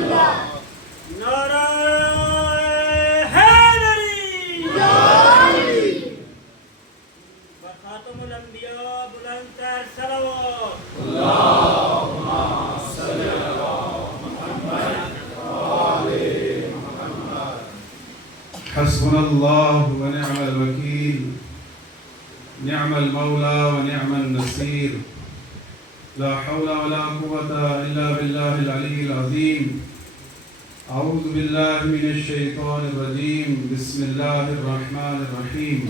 نعرہ حیدری خاتم الانبیاء بلند تر صلوات حسبنا الله ونعم الوكيل نعم المولى ونعم النصير لا حول ولا قوة إلا بالله العلي العظيم أعوذ بالله من الشيطان الرجيم بسم الله الرحمن الرحيم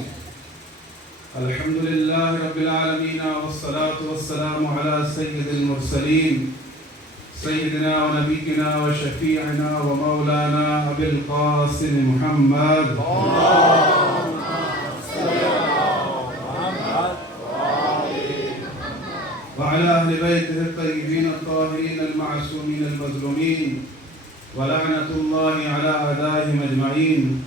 الحمد لله رب العالمين والصلاة والسلام على سيد المرسلين سيدنا ونبينا وشفيعنا ومولانا أبي القاسم محمد وعلى أهل بيته الطيبين الطاهرين المعصومين المظلومين ولعنة الله على أعدائهم أجمعين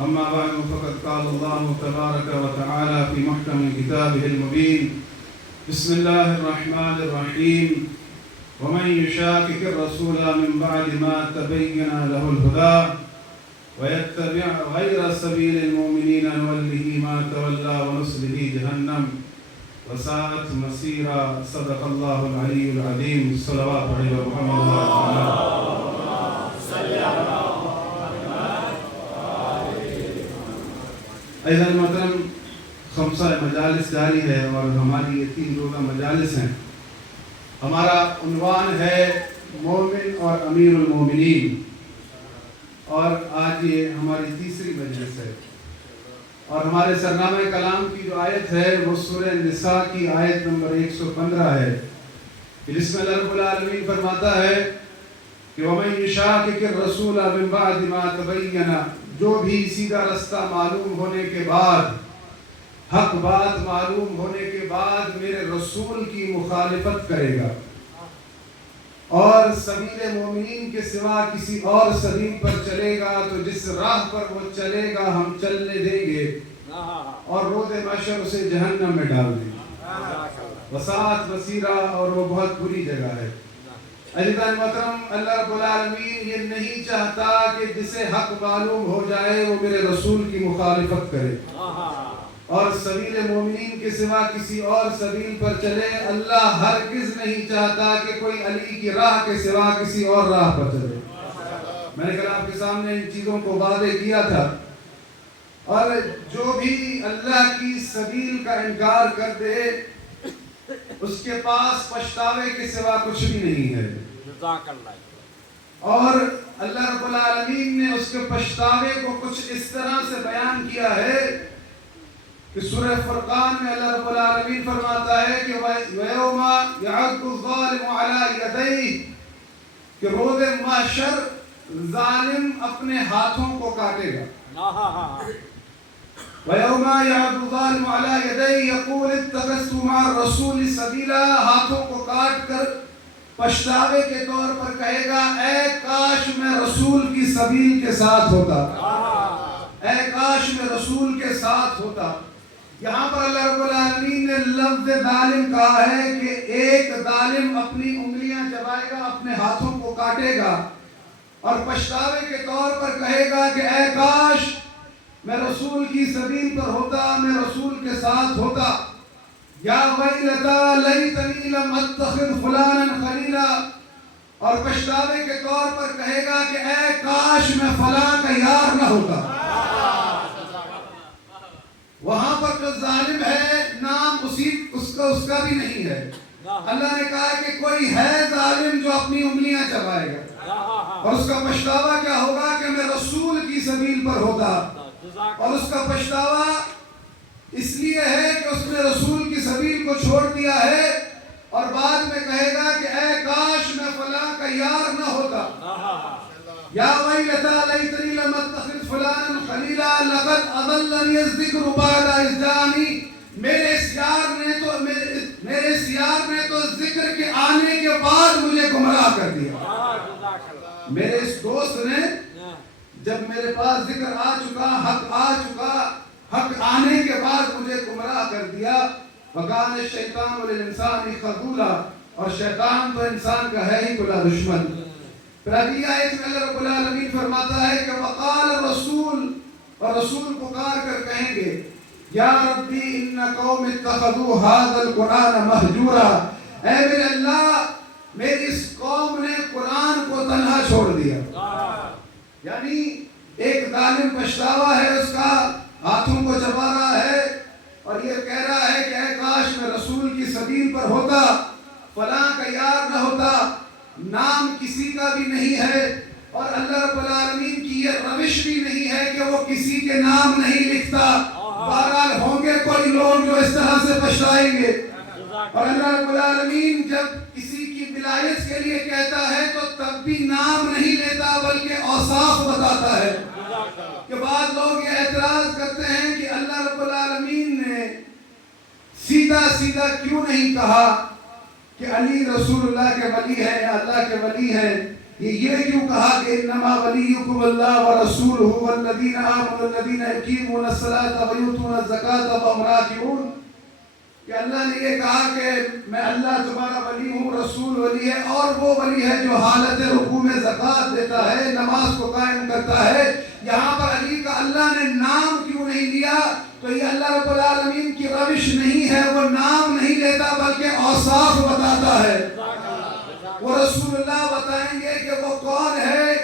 أما بعد فقد قال الله تبارك وتعالى في محكم كتابه المبين بسم الله الرحمن الرحيم ومن يشاكك الرسول من بعد ما تبين له الهدى ويتبع غير سبيل المؤمنين نوله ما تولى ونصله جهنم وساءت مصيرا صدق الله العلي العظيم صلوات عليه محمد الله تعالى ایضا محترم خمسہ مجالس جاری ہے اور ہماری یہ 3 روزہ مجالس ہیں. ہمارا عنوان ہے مومن اور امیر المومنین اور آج یہ ہماری تیسری مجلس ہے اور ہمارے سرنامہ کلام کی جو آیت ہے وہ سورہ نساء کی آیت نمبر 115 ہے جس میں اللہ رب العالمین فرماتا ہے کہ وَمَن يُشَاقِقِ الرَّسُولَ مِن بَعْدِ مَا تَبَيَّنَ جو بھی سیدھا رستہ معلوم ہونے کے بعد حق بات معلوم ہونے کے بعد میرے رسول کی مخالفت کرے گا اور سبیل مومنین کے سوا کسی اور سبیل پر چلے گا تو جس راہ پر وہ چلے گا ہم چلنے دیں گے اور روز محشر اسے جہنم میں ڈال دیں گے. وساعت مصیرہ اور وہ بہت بری جگہ ہے. عزیزان محترم اللہ رب العالمین یہ نہیں چاہتا کہ جسے حق معلوم ہو جائے وہ میرے رسول کی مخالفت کرے اور سبیل مومنین کے سوا کسی اور سبیل پر چلے. اللہ ہرگز نہیں چاہتا کہ کوئی علی کی راہ کے سوا کسی اور راہ پر چلے. میں نے کل آپ کے سامنے ان چیزوں کو واضح کیا تھا اور جو بھی اللہ کی سبیل کا انکار کر دے اس کے پاس پچھتاوے کے سوا کچھ بھی نہیں ہے. اور اللہ رب العالمین نے اس کے پچھتاوے کو کچھ اس طرح سے بیان کیا ہے کہ سورہ فرقان میں اللہ رب العالمین فرماتا ہے کہ وَيَوْمَ يَعَضُّ الظَّالِمُ عَلَى يَدَيْهِ کہ روز محشر ظالم اپنے ہاتھوں کو کاٹے گا. وَيَوْمَ يَعَضُّ الظَّالِمُ عَلَى يَدَيْهِ يَقُولُ اتَّخَذْتُ مَعَ الرَّسُولِ سَبِيلًا ہاتھوں کو کاٹ کر پچھتاوے کے طور پر کہے گا اے کاش میں رسول کی سبیل کے ساتھ ہوتا, اے کاش میں رسول کے ساتھ ہوتا. یہاں پر اللہ رب العالمین نے لفظ ظالم کہا ہے کہ ایک ظالم اپنی انگلیاں چبائے گا, اپنے ہاتھوں کو کاٹے گا اور پچھتاوے کے طور پر کہے گا کہ اے کاش میں رسول کی سبیل پر ہوتا, میں رسول کے ساتھ ہوتا. یا ویلتا لیتنی لم اتخذ فلانا خلیلا اور پچھتاوے کے طور پر کہے گا کہ اے کاش میں فلاں کا یار نہ ہوتا. وہاں پر جو ظالم ہے نام اس کا بھی نہیں ہے. اللہ نے کہا کہ کوئی ہے ظالم جو اپنی انگلیاں چبائے گا اور اس کا پچھتاوا کیا ہوگا کہ میں رسول کی سبیل پر ہوتا. اور اس کا پچھتاوا اس لیے ہے کہ اس نے رسول کی سبیل کو چھوڑ دیا ہے اور بعد میں کہے گا کہ اے کاش میں فلاں کا یار نہ ہوتا. یا ویلتا لیتنی لم اتخذ فلانا خلیلا لقد اضلنی الذکر بعد اذ جاءنی میرے اس یار نے تو ذکر کے آنے کے بعد مجھے گمراہ کر دیا. میرے اس دوست نے جب میرے پاس ذکر آ چکا, حق آنے کے بعد مجھے گمراہ کر دیا. وَقَانَ الشَّيْطَانُ لِلْإِنسَانِ خَذُولًا اور شیطان تو انسان کا ہے ہی بلا دشمن. پھر اگلی آیت میں اللہ رب العالمین فرماتا ہے کہ وقال الرسول، اور رسول پکار کر کہیں گے یا ربی ان قوم اتخذوا هذا القرآن مہجورا، اے میرے اللہ میری اس قوم نے قرآن کو تنہا چھوڑ دیا۔ یعنی ایک ظالم پچھتاوا ہے اس کا، ہاتھوں کو چبا رہا ہے اور یہ کہہ رہا ہے کہ اے کاش میں رسول کی سبیل پر ہوتا، فلاں کا یار نہ ہوتا، نام کسی کا بھی نہیں ہے، اور اللہ رب العالمین کی یہ روش بھی نہیں ہے کہ وہ کسی کے نام نہیں لکھتا۔ بہرحال ہوں گے کوئی لوگ جو اس طرح سے پچھتائیں گے، اور اللہ رب العالمین جب کسی کی ولایت کے لیے کہتا ہے تو تب بھی نام نہیں لیتا بلکہ اوصاف بتاتا ہے۔ کہ بعض لوگ یہ اعتراض کرتے ہیں کہ اللہ رب العالمین نے سیدھا سیدھا کیوں نہیں کہا کہ علی رسول اللہ کے ولی ہے یا اللہ کے ولی ہے، یہ کیوں کہا کہ انما ولیکم اللہ ورسولہ والذین آمنوا الذین یقیمون الصلاۃ ویؤتون الزکاۃ وهم راکعون، کہ اللہ نے یہ کہا کہ میں اللہ تمہارا ولی ہوں، رسول ولی ہے، اور وہ ولی ہے جو حالت رکوع میں زکوٰۃ دیتا ہے، نماز کو قائم کرتا ہے۔ یہاں پر علی کا اللہ نے نام کیوں نہیں لیا؟ تو یہ اللہ رب العالمین کی روش نہیں ہے، وہ نام نہیں لیتا بلکہ اوصاف بتاتا ہے۔ وہ رسول اللہ بتائیں گے کہ وہ کون ہے،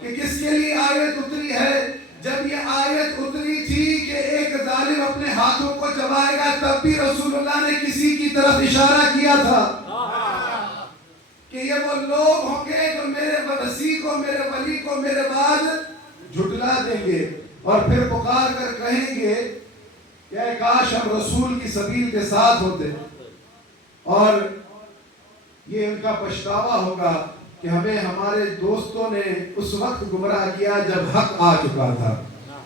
کہ کس کے لیے آیت اتری ہے۔ جب یہ آیت اتری تھی کہ ایک ظالم اپنے ہاتھوں کو چبائے گا، تب بھی رسول اللہ نے کسی کی طرف اشارہ کیا تھا کہ یہ وہ لوگ ہوں گے جو میرے وسیع کو، میرے ولی کو میرے بعد جھٹلا دیں گے، اور پھر پکار کر کہیں گے کہ اے کاش ہم رسول کی سبیل کے ساتھ ہوتے۔ اور یہ ان کا پچھتاوا ہوگا کہ ہمیں ہمارے دوستوں نے اس وقت گمراہ کیا جب حق آ چکا تھا،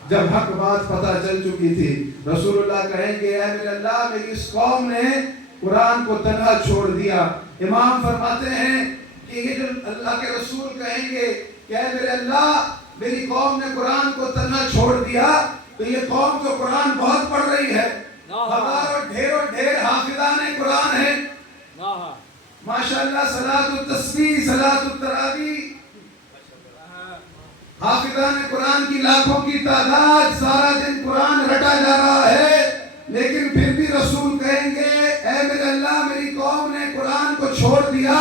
جب حق بات پتہ چل چکی تھی۔ رسول اللہ کہیں گے اے میرے اللہ میری اس قوم نے قرآن کو تنہا چھوڑ دیا۔ امام فرماتے ہیں کہ یہ جو اللہ کے رسول کہیں گے کہ اے میرے اللہ میری قوم نے قرآن کو تنہا چھوڑ دیا، تو یہ قوم تو قرآن بہت پڑھ رہی ہے، ہزاروں ڈھیر حافظان قرآن ہیں، ماشاءاللہ صلاۃ التسبیح، صلاۃ التراویح، حافظان قرآن کی لاکھوں کی تعداد، سارا دن قرآن رٹا جا رہا ہے، لیکن پھر بھی رسول کہیں گے اے میرے اللہ میری قوم نے قرآن کو چھوڑ دیا۔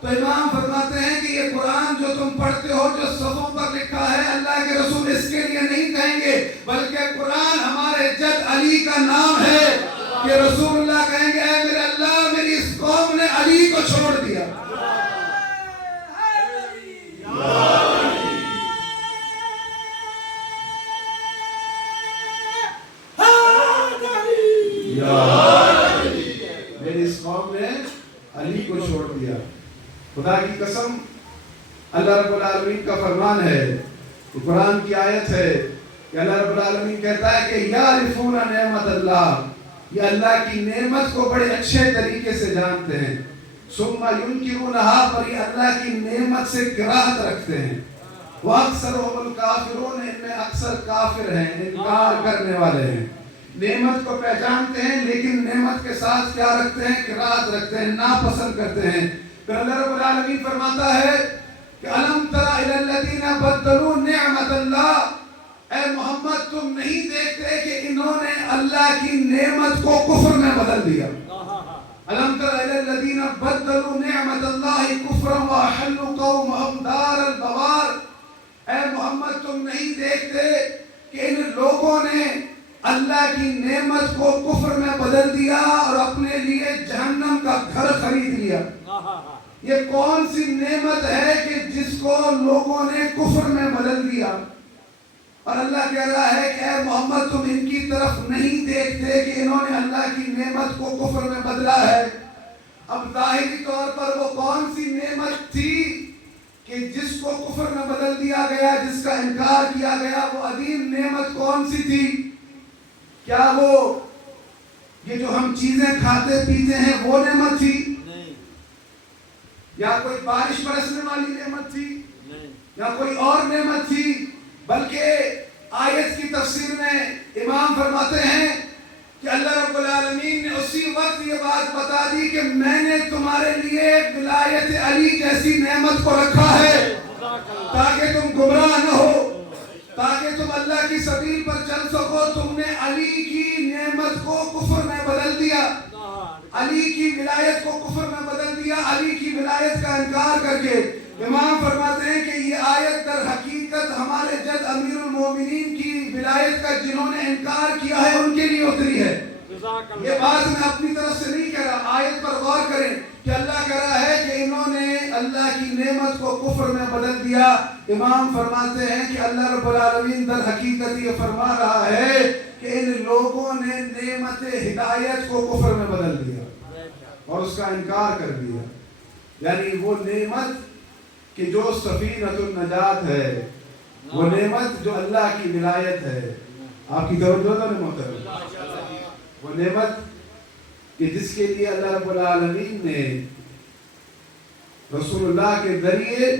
تو امام فرماتے ہیں کہ یہ قرآن جو تم پڑھتے ہو، جو صفوں پر لکھا ہے، اللہ کے رسول اس کے لیے نہیں کہیں گے، بلکہ قرآن ہمارے جد علی کا نام ہے، کہ رسول اللہ کہیں گے اے میرے اللہ میری اس قوم نے علی کو چھوڑ دیا۔ میری اس قوم نے علی کو چھوڑ دیا۔ خدا کی قسم اللہ رب العالمین کا فرمان ہے، قرآن کی آیت ہے کہ اللہ رب العالمین کہتا ہے کہ یعرفون نعمت اللہ، یہ اللہ کی نعمت کو بڑے اچھے طریقے سے جانتے ہیں، ثم ینکرونہا، پر یہ اللہ کی نعمت سے کراہت رکھتے ہیں، وَأَكْثَرُهُمُ الْكَافِرُونَ، ان میں اکثر کافر ہیں، انکار کرنے والے ہیں۔ نعمت کو پہچانتے ہیں لیکن نعمت کے ساتھ کیا رکھتے ہیں؟ کراہت رکھتے ہیں، ناپسند کرتے ہیں۔ پھر اللہ رب العالمین فرماتا ہے کہ أَلَمْ تَرَ إِلَى الَّذِينَ بَدَّلُوا نِعْمَةَ اللَّهِ، اے محمد تم نہیں دیکھتے کہ انہوں نے اللہ کی نعمت کو کفر میں بدل دیا۔ أَلَمْ تَرَ إِلَى الَّذِينَ بَدَّلُوا نِعْمَةَ اللَّهِ كُفْرًا وَأَحَلُّوا قَوْمَهُمْ دَارَ الْبَوَارِ، اے محمد تم نہیں دیکھتے کہ ان لوگوں نے اللہ کی نعمت کو کفر میں بدل دیا اور اپنے لیے جہنم کا گھر خرید لیا۔ یہ کون سی نعمت ہے کہ جس کو لوگوں نے کفر میں بدل دیا؟ اور اللہ کہہ رہا ہے کہ اے محمد تم ان کی طرف نہیں دیکھتے کہ انہوں نے اللہ کی نعمت کو کفر میں بدلا ہے۔ اب ظاہری طور پر وہ کون سی نعمت تھی کہ جس کو کفر میں بدل دیا گیا، جس کا انکار کیا گیا؟ وہ عظیم نعمت کون سی تھی؟ کیا وہ یہ جو ہم چیزیں کھاتے پیتے ہیں وہ نعمت تھی؟ نہیں۔ یا کوئی بارش برسنے والی نعمت تھی؟ نہیں۔ یا کوئی اور نعمت تھی؟ بلکہ آیت کی تفسیر میں امام فرماتے ہیں کہ اللہ رب العالمین نے اسی وقت یہ بات بتا دی کہ میں نے تمہارے لیے ولایت علی جیسی نعمت کو رکھا ہے، تاکہ تم گمراہ نہ ہو، تاکہ تم اللہ کی سبیل پر چل سکو۔ تم نے علی کی نعمت کو کفر میں بدل دیا، علی کی ولایت کو کفر میں بدل دیا، علی کی ولایت کا انکار کر کے۔ امام فرماتے ہیں کہ یہ آیت در حقیقت ہمارے جد امیر المومنین کی ولایت کا جنہوں نے انکار کیا ہے ان کے لیے اتری ہے۔ یہ بات میں اپنی طرف سے نہیں کہہ رہا، آیت پر غور کریں کہ اللہ کہہ رہا ہے کہ انہوں نے اللہ کی نعمت کو کفر میں بدل دیا۔ امام فرماتے ہیں کہ اللہ رب العالمین در حقیقت یہ فرما رہا ہے کہ ان لوگوں نے نعمت ہدایت کو کفر میں بدل دیا اور اس کا انکار کر دیا۔ یعنی وہ نعمت کہ جو سفینۃ النجات ہے، وہ نعمت جو اللہ کی ولایت ہے، آپ کی توجہ ہے محترم، وہ نعمت کہ جس کے لیے اللہ رب العالمین نے رسول اللہ کے ذریعے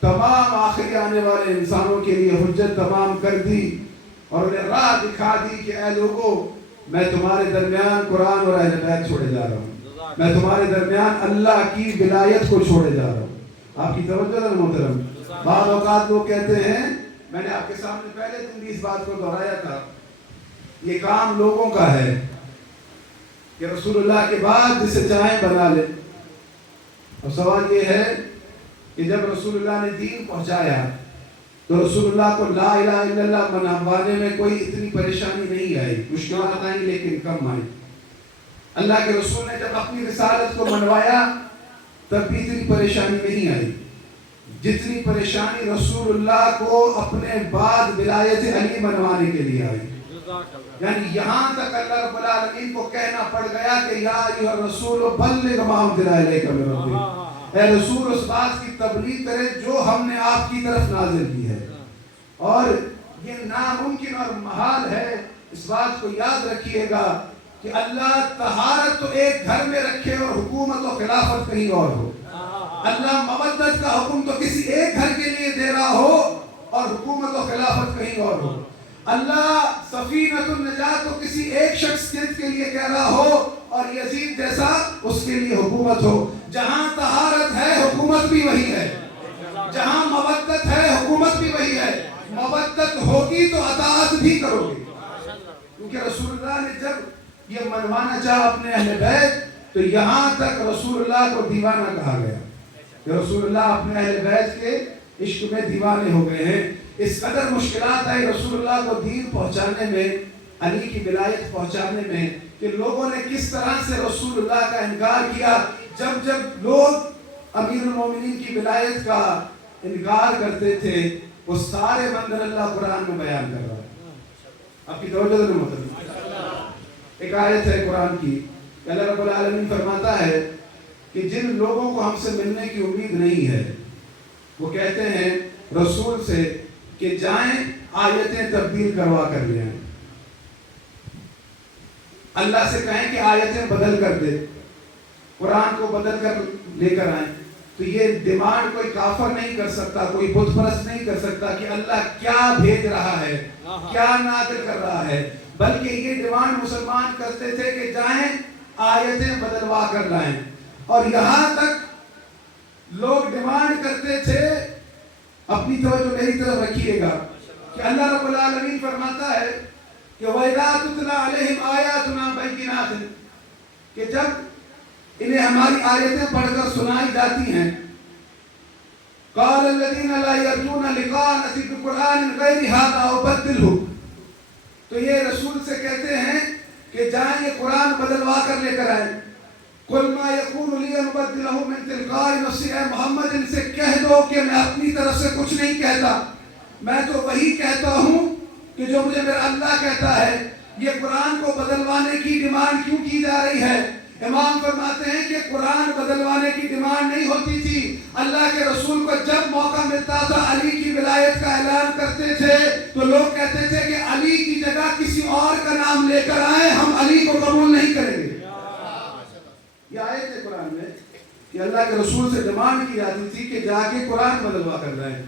تمام آخری آنے والے انسانوں کے لیے حجت تمام کر دی اور انہیں راہ دکھا دی کہ اے لوگوں، میں تمہارے درمیان قرآن اور اہل بیت چھوڑے جا رہا ہوں، میں تمہارے درمیان اللہ کی ولایت کو چھوڑے جا رہا ہوں۔ آپ کی توجہ ہے محترم۔ بعض اوقات لوگ کہتے ہیں، میں نے آپ کے سامنے پہلے دن بھی اس بات کو دہرایا تھا، یہ کام لوگوں کا ہے کہ رسول اللہ کے بعد جسے چاہیں بنا لے۔ اور سوال یہ ہے کہ جب رسول اللہ نے دین پہنچایا تو رسول اللہ کو لا الہ الا اللہ منوانے میں کوئی اتنی پریشانی نہیں آئی، مشکلات آئیں لیکن کم آئی۔ اللہ کے رسول نے جب اپنی رسالت کو منوایا تب بھی اتنی پریشانی نہیں آئی جتنی پریشانی رسول اللہ کو اپنے بعد ولایت علی منوانے کے لیے آئی۔ یعنی یہاں تک اللہ رب العالمین کو کہنا پڑ گیا کہ یا ایھا الرسول بلغ ما انزل الیک من ربک، اے رسول اس بات کی تبلیغ کرے جو ہم نے آپ کی طرف نازل کی ہے۔ اور یہ ناممکن اور محال ہے، اس بات کو یاد رکھیے گا کہ اللہ طہارت تو ایک گھر میں رکھے اور حکومت و خلافت کہیں اور ہو۔ اللہ مودت کا حکم تو کسی ایک گھر کے لیے دے رہا ہو اور حکومت و خلافت کہیں اور ہو۔ اللہ سفینۃ النجات تو کسی ایک شخص کے لیے کہہ رہا ہو اور یزید جیسا اس کے لیے حکومت ہو۔ جہاں طہارت ہے حکومت بھی وہی ہے، جہاں مودت ہے حکومت بھی وہی ہے۔ مودت ہوگی تو اطاعت بھی کرو گے، کیونکہ رسول اللہ نے جب یہ منوانا چاہا اپنے اہل بیت تو یہاں تک رسول اللہ کو دیوانہ کہا گیا کہ رسول اللہ اپنے اہل بیت کے عشق میں دیوانے ہو گئے ہیں۔ اس قدر مشکلات آئی رسول اللہ کو دین پہنچانے میں، علی کی ولایت پہنچانے میں، کہ لوگوں نے کس طرح سے رسول اللہ کا انکار کیا۔ جب لوگ امیر المومنین کی ولایت کا انکار کرتے تھے وہ سارے منظر اللہ قرآن میں بیان کر رہا ہے۔ آپ کی توجہ دے محترم، ایک آیت ہے قرآن کی، اللہ رب العالمین فرماتا ہے کہ جن لوگوں کو ہم سے ملنے کی امید نہیں ہے وہ کہتے ہیں رسول سے کہ جائیں آیتیں تبدیل کروا کر لے آئیں، اللہ سے کہیں کہ آیتیں بدل کر دے، قرآن کو بدل کر لے کر آئیں۔ تو یہ ڈیمانڈ کوئی کافر نہیں کر سکتا، کوئی بت پرست نہیں کر سکتا کہ اللہ کیا بھیج رہا ہے، کیا نازل کر رہا ہے، بلکہ یہ ڈیمانڈ مسلمان کرتے تھے کہ جائیں آیتیں بدلوا کر لائیں۔ اور یہاں تک لوگ ڈیمانڈ کرتے تھے، اپنی توجہ میری طرف رکھیے گا کہ اللہ رب العالمین فرماتا ہے کہ وَإِذَا تُتْلَى عَلَيْهِمْ آيَاتُنَا بَيِّنَاتٍ، کہ جب انہیں ہماری آیتیں پڑھ کر سنائی جاتی ہیں، قَالَ الَّذِينَ لَا يَرْجُونَ لِقَاءَنَا ائْتِ بِقُرْآنٍ غَيْرِ هَذَا أَوْ بَدِّلْهُ، تو یہ رسول سے کہتے ہیں کہ جائیں یہ قرآن بدلوا کر لے کر آئیں۔ قُلْ مَا يَكُونُ لِي أَنْ أُبَدِّلَهُ مِنْ تِلْقَاءِ نَفْسِي، اے محمد ان سے کہہ دو کہ میں اپنی طرف سے کچھ نہیں کہتا، میں تو وہی کہتا ہوں کہ جو مجھے میرا اللہ کہتا ہے۔ یہ قرآن کو بدلوانے کی ڈیمانڈ کیوں کی جا رہی ہے؟ امام فرماتے ہیں کہ قرآن بدلوانے کی ڈیمانڈ نہیں ہوتی تھی، اللہ کے رسول کو جب موقع ملتا تھا علی کی ولایت کا اعلان کرتے تھے تو لوگ کہتے تھے کہ علی کی جگہ کسی اور کا نام لے کر آئیں، ہم علی کو قبول نہیں کریں گے۔ یہ آیت ہے قرآن میں کہ اللہ کے رسول سے ڈیمانڈ کی جاتی تھی کہ جا کے قرآن بدلوا کر لائیں۔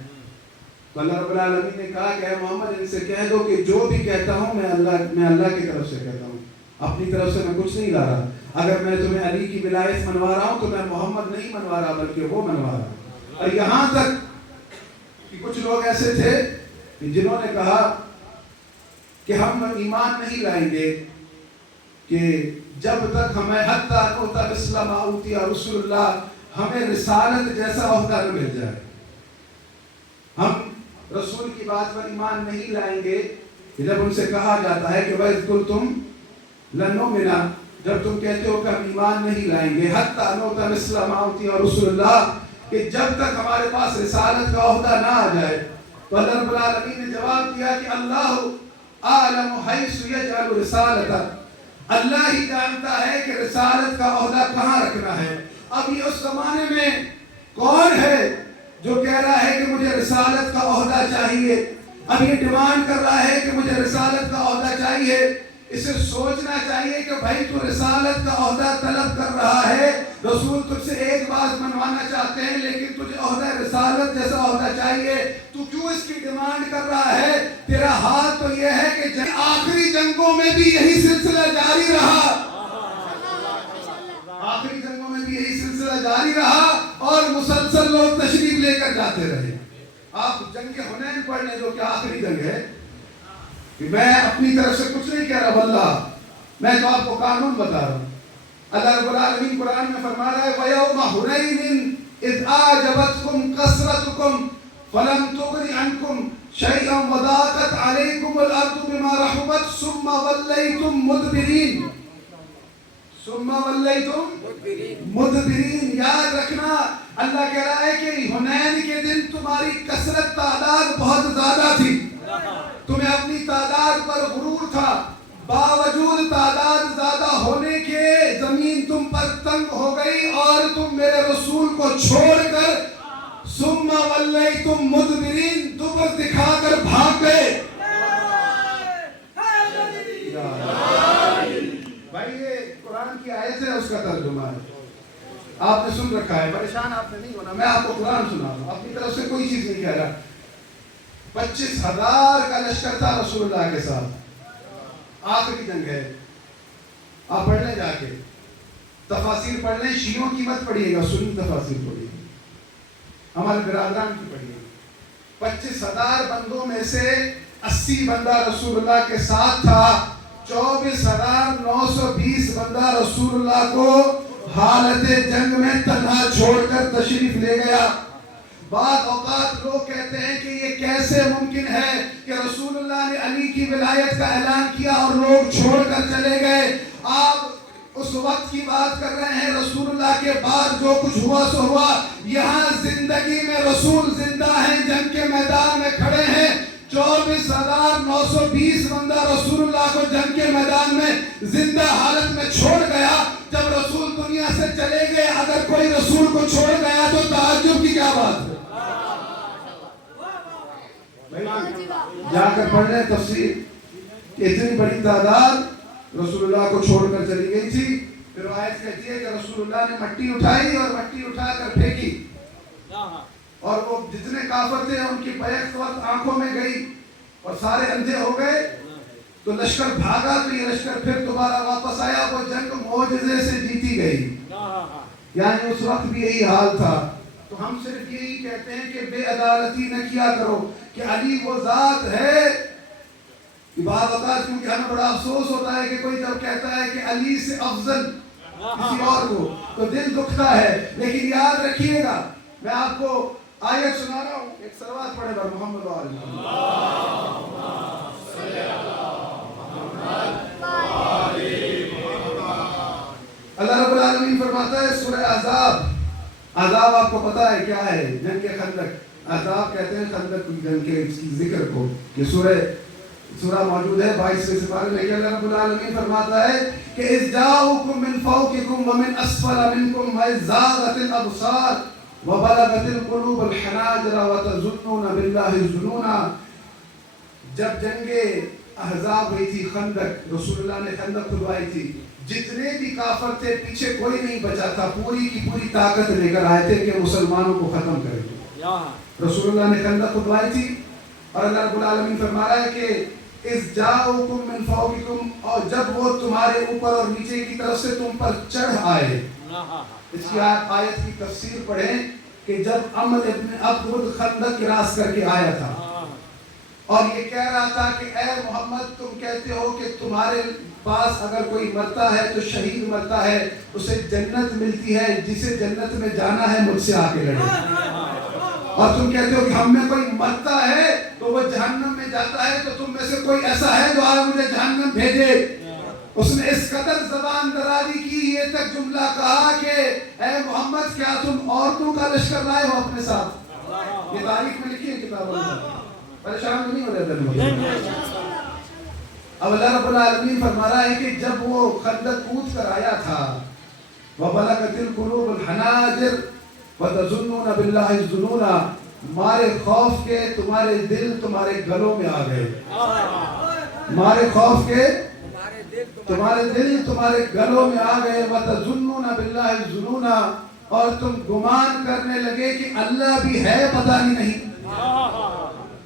تو اللہ رب العالمین نے کہا کہ اے محمد ان سے کہہ دو کہ جو بھی کہتا ہوں میں اللہ کی طرف سے کہتا ہوں، اپنی طرف سے میں کچھ نہیں لا رہا۔ اگر میں تمہیں علی کی ولایت منوا رہا ہوں تو میں محمد نہیں منوا رہا بلکہ وہ منوا رہا۔ اور یہاں تک کچھ لوگ ایسے تھے کہ جنہوں نے کہا کہ ہم ایمان نہیں لائیں گے کہ جب تک ہمیں حتیٰ نؤتی مثل ما اوتی رسول اللہ، ہمیں رسالت جیسا عہدہ نہ مل جائے. ہم رسول کی بات پر ایمان نہیں لائیں گے کہ جب ان سے کہا جاتا ہے کہ وَإِذْ قُلْتُمْ لَن نُؤْمِنَ، جب تم کہتے ہو کہ ہم ایمان نہیں لائیں گے حتیٰ نؤتی مثل ما اوتی رسول اللہ، کہ جب تک ہمارے پاس رسالت کا عہدہ نہ آ جائے. تو اللہ رب العالمین نے جواب دیا کہ اللہ اعلم حیث یجعل رسالتہ، اللہ ہی جانتا ہے کہ رسالت کا عہدہ کہاں رکھنا ہے. اب یہ اس زمانے میں کون ہے جو کہہ رہا ہے کہ مجھے رسالت کا عہدہ چاہیے، اب یہ ڈیمانڈ کر رہا ہے کہ مجھے رسالت کا عہدہ چاہیے. اسے سوچنا چاہیے کہ بھائی تو رسالت کا عہدہ طلب کر رہا ہے، رسول تجھ سے ایک بات منوانا چاہتے ہیں لیکن تجھے عہدہ رسالت جیسا عہدہ چاہیے، تو کیوں اس کی ڈیمانڈ کر رہا ہے؟ تیرا حال تو یہ ہے کہ آخری جنگوں میں بھی یہی سلسلہ جاری رہا، آخری جنگوں میں بھی یہی سلسلہ جاری رہا اور مسلسل لوگ تشریف لے کر جاتے رہے. آپ جنگ حنین پڑھ لیں جو کہ آخری جنگ ہے، کہ میں اپنی طرف سے کچھ نہیں کہہ رہا، واللہ میں تو آپ کو قانون بتا رہا ہوں. اللہ رب العالمین قرآن میں فرما رہا ہے وَيَوْمَ حُنَيْنٍ إِذْ أَعْجَبَتْكُمْ كَثْرَتُكُمْ فَلَمْ تُغْنِ عَنْكُمْ شَيْئًا وَضَاقَتْ عَلَيْكُمُ الْأَرْضُ بِمَا رَحُبَتْ ثُمَّ وَلَّيْتُمْ مُدْبِرِينَ. ثُمَّ وَلَّيْتُمْ مُدْبِرِينَ. یاد رکھنا اللہ کہہ رہا ہے کہ حنین کے دن تمہاری کثرت تعداد بہت زیادہ تھی، تمہیں اپنی تعداد پر غرور تھا، باوجود تعداد زیادہ ہونے کے زمین تم پر تنگ ہو گئی اور تم میرے رسول کو چھوڑ کر ثم ولیتم مدبرین، دبر دکھا کر بھاگ گئے. بھائی یہ قرآن کی آیت ہے، اس کا ترجمہ ہے، آپ نے سن رکھا ہے، پریشان آپ نے نہیں ہونا. میں آپ کو قرآن سنا رہا ہوں، اپنی طرف سے کوئی چیز نہیں کہہ رہا. 25,000 کا لشکر تھا رسول اللہ کے ساتھ، آخری جنگ ہے. آپ پڑھ لیں جا کے تفاسیر پڑھ لیں، شیعوں کی مت پڑھیے گا، سنی تفاسیر پڑھیے گا، ہمارے برادران کی پڑھیے گا. 25,000 بندوں میں سے 80 بندہ رسول اللہ کے ساتھ تھا، 24,920 بندہ رسول اللہ کو حالت جنگ میں تنہا چھوڑ کر تشریف لے گیا. بعض اوقات لوگ کہتے ہیں کہ یہ کیسے ممکن ہے کہ رسول اللہ نے علی کی ولایت کا اعلان کیا اور لوگ چھوڑ کر چلے گئے. آپ اس وقت کی بات کر رہے ہیں، رسول اللہ کے بعد جو کچھ ہوا سو ہوا. یہاں زندگی میں رسول زندہ ہیں، جنگ کے میدان میں کھڑے ہیں. 24,920 بندہ رسول اللہ کو جنگ کے میدان میں زندہ حالت میں چھوڑ گیا. جب رسول دنیا سے چلے گئے، اگر کوئی رسول کو چھوڑ گیا تو تعجب کی کیا بات ہے؟ جا کر پڑھ لیں تفسیر کہ اتنی بڑی تعداد رسول اللہ کو چھوڑ کر چلی گئی تھی. پھر آیت کہتی ہے کہ رسول اللہ نے مٹی اٹھائی اور مٹی اٹھا کر پھینکی، اور وہ جتنے کافر تھے ان کی بیک وقت آنکھوں میں گئی اور سارے اندھے ہو گئے. تو لشکر بھاگا تو یہ لشکر پھر دوبارہ واپس آیا. وہ جنگ معجزے سے جیتی گئی. یعنی اس وقت بھی یہی حال تھا. تو ہم صرف یہی کہتے ہیں کہ بے عدالتی نہ کیا کرو، کہ علی وہ ذات ہے. بعض اوقات کیونکہ ہمیں بڑا افسوس ہوتا ہے کہ کوئی جب کہتا ہے کہ علی سے افضل کسی اور کو تو دل دکھتا ہے. لیکن یاد رکھیے گا، میں آپ کو آیت سنا رہا ہوں، ایک صلوات پڑھے بر محمد و آل محمد. اللہ رب العالمین فرماتا ہے سورہ احزاب. احزاب آپ کو پتا ہے کیا ہے؟ جنگ خندق. احزاب کہتے ہیں خندق جنگ کے ذکر کو. یہ سورہ موجود ہے 22ویں سپارے میں. کہ اللہ رب العالمین فرماتا ہے کہ اذ جاؤکم من فوقکم ومن اسفل منکم واذ زاغت الابصار وبلغت القلوب الحناجر وتظنون بالله الظنونا. جب جنگ احزاب ہوئی تھی، خندق، رسول اللہ نے خندق کھدوائی تھی، جتنے بھی کافر تھے پیچھے کوئی نہیں بچا تھا، پوری کی پوری طاقت لے کر آئے تھے کہ مسلمانوں کو ختم کریں. رسول اللہ نے خندق کھدوائی تھی اور اللہ رب العالمین فرما رہا ہے کہ اذ جاؤکم من فوقکم، اور جب وہ تمہارے اوپر اور نیچے کی طرف سے تم پر چڑھ آئے. اس کی آیت کی تفسیر پڑھیں کہ جب عمر ابن عبد خندق کراس کر کے آیا تھا اور یہ کہہ رہا تھا کہ اے محمد تم کہتے ہو کہ تمہارے پاس اگر کوئی مرتا ہے تو شہید مرتا ہے اسے جنت ملتی ہے، جسے جنت میں جانا ہے مجھ سے آ کے لڑے، اور تم کہتے ہو کہ ہم میں کوئی مرتا ہے تو وہ جہنم میں جاتا ہے، تو تم میں سے کوئی ایسا ہے جو آج مجھے جہنم بھیجے۔ اس نے اس قدر زبان درازی کی، یہ تک جملہ کہا کہ اے محمد کیا تم عورتوں کا لشکر لائے ہو اپنے ساتھ؟ یہ تاریخ میں لکھی ہے کتابوں میں، پریشان نہیں ہو رہے تھے۔ اب اللہ رب العالمین فرما رہا ہے کہ جب وہ خندق کود کر آیا تھا وَبَلَغَتِ الْقُلُوبُ الْحَنَاجِرَ وَتَظُنُّونَ بِاللَّهِ الظُّنُونَ، مارے خوف کے تمہارے دل تمہارے گلوں میں آ گئے، مارے خوف کے تمہارے دل تمہارے گلوں میں آ گئے، وَتَظُنُّونَ بِاللَّهِ الظُّنُونَ، اور تم گمان کرنے لگے کہ اللہ بھی ہے پتہ نہیں۔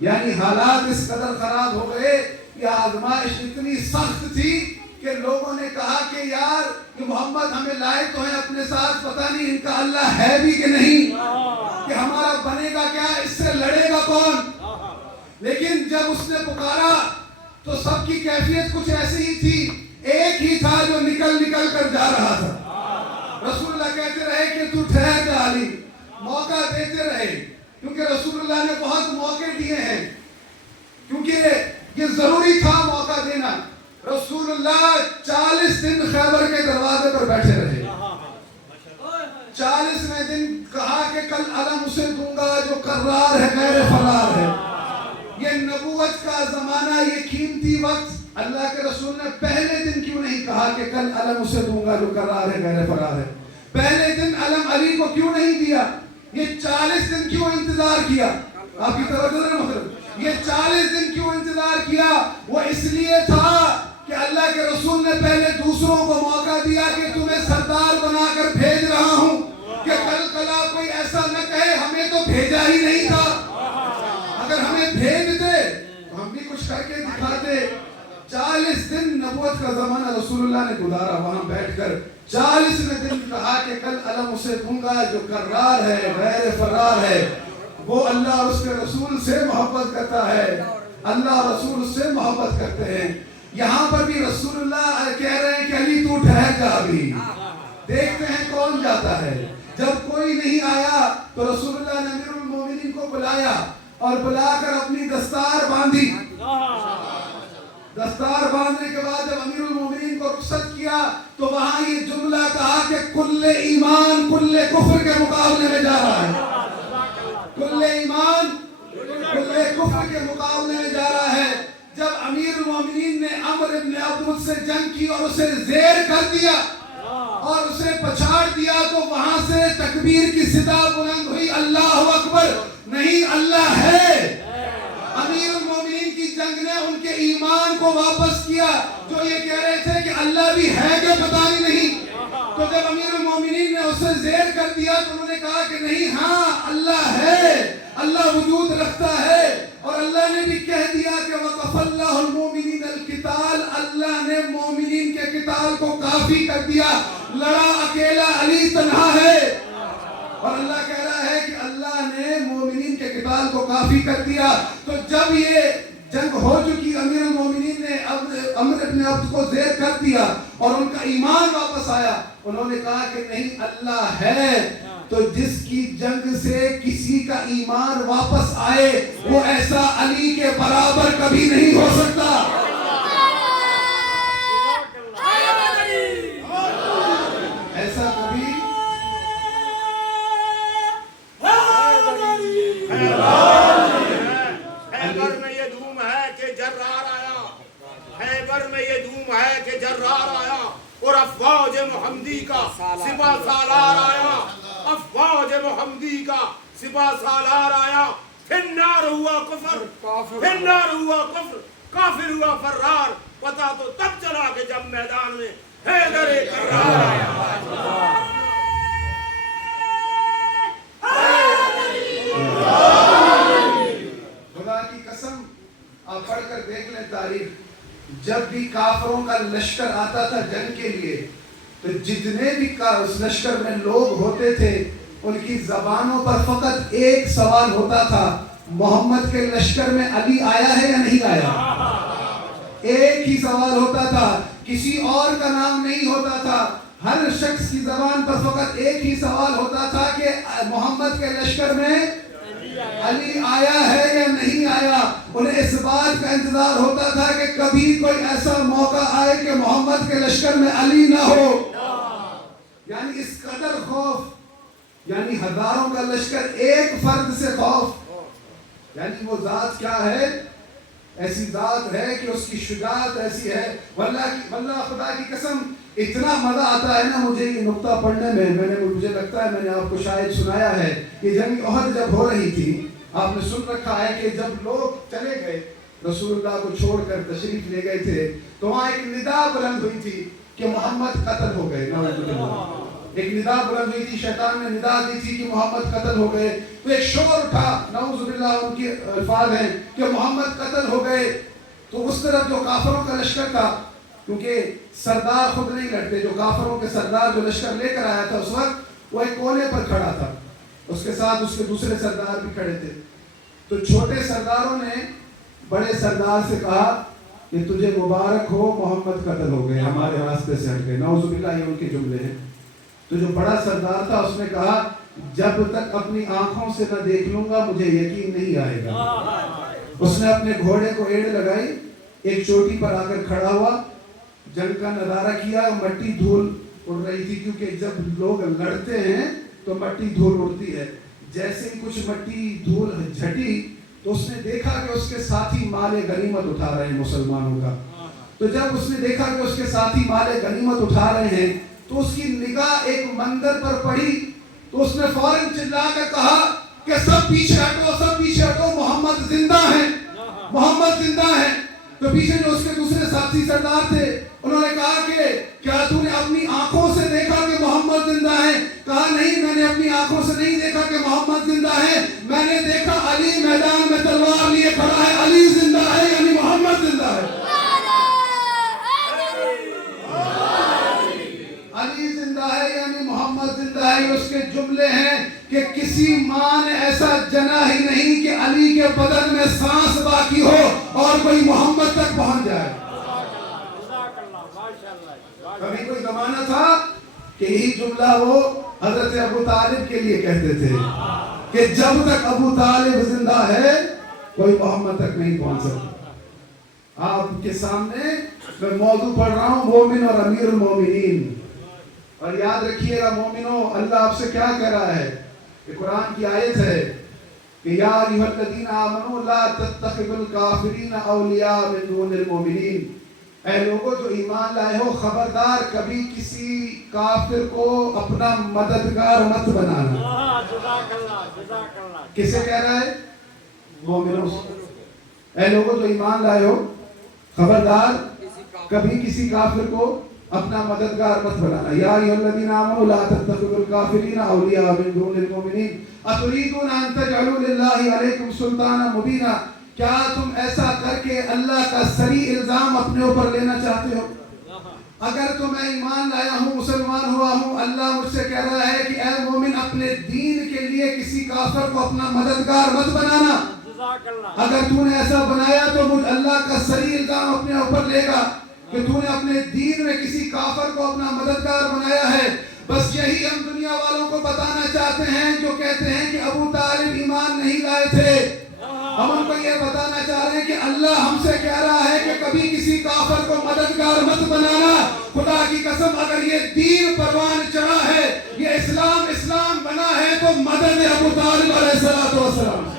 یعنی حالات اس قدر خراب ہو گئے، یہ آزمائش اتنی سخت تھی کہ لوگوں نے کہا کہ یار کہ محمد ہمیں لائے تو ہیں اپنے ساتھ، پتہ نہیں ان کا اللہ ہے بھی کہ نہیں، کہ ہمارا بنے گا کیا، اس سے لڑے گا کون۔ لیکن جب اس نے پکارا تو سب کی کیفیت کچھ ایسی ہی تھی، ایک ہی تھا جو نکل کر جا رہا تھا۔ رسول اللہ کہتے رہے کہ تو ٹھہر جا علی، موقع دیتے رہے، کیونکہ رسول اللہ نے بہت موقع دیے ہیں، کیونکہ یہ ضروری تھا موقع دینا۔ رسول اللہ 40 دن خیبر کے دروازے پر بیٹھے رہے، 40ویں دن کہا کہ کل علم اسے دوں گا جو کرار ہے غیر فرار ہے۔ یہ نبوت کا زمانہ، یہ قیمتی وقت، اللہ کے رسول نے پہلے دن کیوں نہیں کہا کہ کل علم اسے دوں گا جو کرار ہے غیر فرار ہے؟ پہلے دن علم علی کو کیوں نہیں دیا؟ یہ 40 دن کیوں انتظار کیا؟ آپ کی توجہ ہے محترم، یہ 40 دن کیوں انتظار کیا؟ وہ اس لیے تھا کہ اللہ کے رسول نے پہلے دوسروں کو موقع دیا کہ تمہیں سردار بنا کر بھیج رہا ہوں، کہ کل کلا کوئی ایسا نہ کہے ہمیں تو بھیجا ہی نہیں تھا، اگر ہمیں بھیج دے تو ہم بھی کچھ کر کے دکھاتے۔ 40 دن نبوت کا زمانہ رسول اللہ نے گزارا وہاں بیٹھ کر، 40ویں دن کہا کہ کل علم اسے دوں گا جو کرار ہے غیر فرار ہے۔ وہ اللہ اور اس کے رسول سے محبت کرتا ہے، اللہ اور رسول اس سے محبت کرتے ہیں۔ یہاں پر بھی رسول اللہ کہہ رہے ہیں کہ علی تو ٹھہر جا، ابھی دیکھتے ہیں کون جاتا ہے۔ جب کوئی نہیں آیا تو رسول اللہ نے امیر المومنین کو بلایا اور بلا کر اپنی دستار باندھی۔ دستار باندھنے کے بعد جب امیر المومنین کو رخصت کیا تو وہاں یہ جملہ کہا کہ کل ایمان کل کفر کے مقابلے میں جا رہا ہے، کل ایمان کل کفر کے مقابلے میں جا رہا ہے۔ جب امیر المومنین نے عمر ابن عبد سے جنگ کی اور اسے زیر کر دیا اور اسے پچھاڑ دیا تو وہاں سے تکبیر کی صدا بلند ہوئی، اللہ اکبر، نہیں اللہ ہے۔ امیر المومنین کی جنگ نے ان کے ایمان کو واپس کیا، جو یہ کہہ رہے تھے کہ اللہ بھی ہے کہ پتہ نہیں۔ تو جب امیر المومنین نے اسے زیر کر دیا تو انہوں نے کہا کہ نہیں، ہاں اللہ ہے، اللہ وجود رکھتا ہے، اور اللہ نے بھی کہہ دیا کہ وَقَفَ اللَّهُ الْمُؤْمِنِينَ الْقِتَالَ، اللہ نے مومنین کے قتال کو کافی کر دیا، لڑا اکیلا علی تنہا ہے، اور اللہ کہہ رہا ہے کہ اللہ نے مومنین کے قتال کو کافی کر دیا۔ تو جب یہ جنگ ہو چکی، امیر المومنین نے عمر ابن عبد کو زیر کر دیا اور ان کا ایمان واپس آیا، انہوں نے کہا کہ نہیں اللہ ہے۔ تو جس کی جنگ سے کسی کا ایمان واپس آئے وہ ایسا علی کے برابر کبھی نہیں ہو سکتا، ایسا کبھی۔ خیبر میں یہ دھوم ہے کہ جرار آیا، خیبر میں یہ دھوم ہے کہ جرار آیا، اور افواج محمدی کا سپہ سالار آیا، افواج محمدی کا سپہ سالار آیا۔ فنار ہوا کفر، فنار ہوا کفر، کافر ہوا فرار، پتہ تو تب چلا کہ جب میدان میں حیدر کرار آیا۔ خدا کی قسم، آپ پڑھ کر دیکھ لیں تاریخ، جب بھی کافروں کا لشکر آتا تھا جنگ کے لیے تو جتنے بھی اس لشکر میں لوگ ہوتے تھے ان کی زبانوں پر فقط ایک سوال ہوتا تھا، محمد کے لشکر میں علی آیا ہے یا نہیں آیا؟ ایک ہی سوال ہوتا تھا، کسی اور کا نام نہیں ہوتا تھا. ہر شخص کی زبان پر فقط ایک ہی سوال ہوتا تھا کہ محمد کے لشکر میں علی آیا ہے یا نہیں آیا. انہیں اس بات کا انتظار ہوتا تھا کہ کبھی کوئی ایسا موقع آئے کہ محمد کے لشکر میں علی نہ ہو. یعنی اس قدر خوف، یعنی ہزاروں کا لشکر ایک فرد سے خوف. یعنی وہ ذات کیا ہے؟ ایسی ذات ہے کہ اس کی شجاعت ایسی ہے. واللہ خدا کی قسم اتنا مزہ آتا ہے نا مجھے یہ نقطہ پڑھنے میں. مجھے لگتا ہے میں نے آپ کو شاید سنایا ہے کہ جنگ احد جب ہو رہی تھی، آپ نے سن رکھا ہے کہ جب لوگ چلے گئے رسول اللہ کو چھوڑ کر تشریف لے گئے تھے تو وہاں ایک ندا بلند ہوئی تھی کہ محمد قتل ہو گئے. ایک ندا بلند ہوئی تھی، شیطان نے ندا دی تھی کہ محمد قتل ہو گئے. تو ایک شور اٹھا، نعوذ باللہ ان کے الفاظ ہیں کہ محمد قتل ہو گئے. تو اس طرف جو کافروں کا لشکر تھا، کیونکہ سردار خود نہیں لڑتے، جو کافروں کے سردار جو لشکر لے کر آیا تھا اس وقت وہ ایک کونے پر کھڑا تھا، اس کے ساتھ اس کے دوسرے سردار بھی کھڑے تھے. تو چھوٹے سرداروں نے بڑے سردار سے کہا کہ تجھے مبارک ہو، محمد قتل ہو گئے، ہمارے راستے سے ہٹ گئے. نعوذ باللہ، یہ ان کے جملے ہیں. تو جو بڑا سردار تھا اس نے کہا جب تک اپنی آنکھوں سے نہ دیکھ لوں گا مجھے یقین نہیں آئے گا. اس نے اپنے گھوڑے کو ایڑ لگائی، ایک چوٹی پر آ کر کھڑا ہوا، جنگ کا نظارہ کیا. مٹی دھول اڑ رہی تھی، کیونکہ جب لوگ لڑتے ہیں تو مٹی دھول اڑتی ہے. جیسے ہی کچھ مٹی دھول جھٹی تو اس نے دیکھا کہ اس کے ساتھی مال غنیمت اٹھا رہے ہیں مسلمانوں کا. تو جب اس نے دیکھا کہ اس کے ساتھی مال غنیمت اٹھا رہے ہیں تو اس کی نگاہ ایک مندر پر پڑی. تو اس نے فوراً چلا کر کہا کہ سب پیچھے ہٹو، سب پیچھے ہٹو، محمد زندہ ہیں، محمد زندہ ہیں. تو پیچھے جو اس کے دوسرے ساتھی سردار تھے انہوں نے کہا کہ کیا تو نے اپنی آنکھوں سے دیکھا کہ محمد زندہ ہے؟ کہا نہیں، میں نے اپنی آنکھوں سے نہیں دیکھا کہ محمد زندہ ہے، میں نے دیکھا علی میدان میں تلوار لیے کھڑا ہے، علی زندہ ہے یعنی محمد زندہ ہے. علی زندہ ہے یعنی محمد زندہ ہے. اس کے جملے ہیں کہ کسی ماں نے ایسا جنا ہی نہیں کہ علی کے بدن میں سانس باقی ہو اور کوئی محمد تک پہنچ جائے. کبھی کوئی زمانہ تھا کہ یہی جملہ وہ حضرت ابو طالب کے لیے کہتے تھے کہ جب تک ابو طالب زندہ ہے کوئی محمد تک نہیں پہنچ سکتا. آپ کے سامنے میں موضوع پڑھ رہا ہوں مومن اور امیر المومنین. اور یاد رکھیے گا مومنوں، اللہ آپ سے کیا کہہ رہا ہے؟ یہ قرآن کی آیت ہے کہ یا ایھا الذین آمنوا لا تتخذوا الکافرین اولیاء من دون المؤمنین. اے لوگوں جو ایمان لائے ہو، خبردار کبھی کسی کافر کو اپنا مددگار مت بنانا. کسے کہہ رہا ہے؟ مومنوں. اے لوگوں جو ایمان لائے ہو، خبردار کبھی کسی کافر کو اپنا مددگار مت بنانا. یا ایھا الذین آمنوا لا تتخذوا الکافرین اولیاء من دون المؤمنین اتریدون ان تجعلوا للہ علیکم سلطانا مبینا. کیا تم ایسا کر کے اللہ کا صریح الزام اپنے اوپر لینا چاہتے ہو؟ اگر تو میں ایمان لایا ہوں، مسلمان ہوا ہوں، اللہ مجھ سے کہہ رہا ہے کہ اے مومن اپنے دین کے لیے کسی کافر کو اپنا مددگار مت بنانا. اگر تو نے ایسا بنایا تو مجھ اللہ کا صریح الزام اپنے اوپر لے گا کہ تو نے اپنے دین میں کسی کافر کو اپنا مددگار بنایا ہے. بس یہی ہم دنیا والوں کو بتانا چاہتے ہیں جو کہتے ہیں کہ ابو طالب ایمان نہیں لائے تھے. ہم ان کو یہ بتانا چاہ رہے ہیں کہ اللہ ہم سے کہہ رہا ہے کہ کبھی کسی کافر کو مددگار مت بنانا. خدا کی قسم اگر یہ دین پروان چڑھا ہے، یہ اسلام بنا ہے تو مدد ابو طالب علیہ السلام.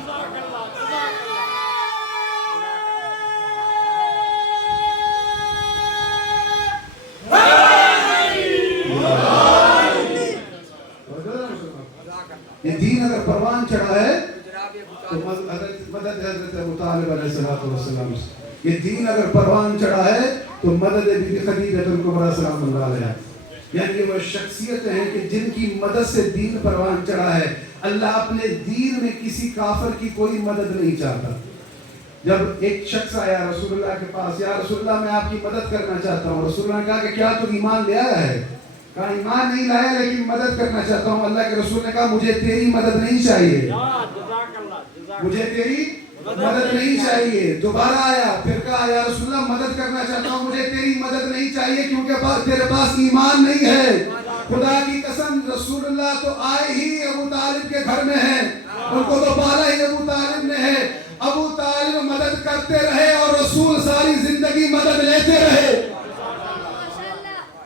یہ دین اگر پروان چڑھا ہے تو مدد حضرت ابو طالب علیہ السلام. یہ دین اگر پروان چڑھا ہے تو مدد بی بی خدیجہ الکبریٰ سلام اللہ علیہا. یعنی وہ شخصیتیں ہیں کہ جن کی مدد سے دین پروان چڑھا ہے. اللہ اپنے دین میں کسی کافر کی کوئی مدد نہیں چاہتا. جب ایک شخص آیا رسول اللہ کے پاس، یا رسول اللہ میں آپ کی مدد کرنا چاہتا ہوں. رسول اللہ نے کہا کہ کیا تو ایمان لے آیا ہے؟ کہا ایمان نہیں لایا لیکن مدد کرنا چاہتا ہوں. اللہ کے رسول نے کہا مجھے تیری مدد نہیں چاہیے, مجھے تیری مدد نہیں چاہیے. دوبارہ آیا, پھر کہا یا رسول اللہ مدد کرنا چاہتا ہوں, مجھے تیری مدد نہیں چاہیے کیونکہ تیرے پاس ایمان نہیں ہے. خدا کی قسم رسول اللہ تو آئے ہی ابو طالب کے گھر میں ہیں, ان کو تو پالا ہی ابو طالب نے ہے. ابو طالب مدد کرتے رہے اور رسول ساری زندگی مدد لیتے رہے.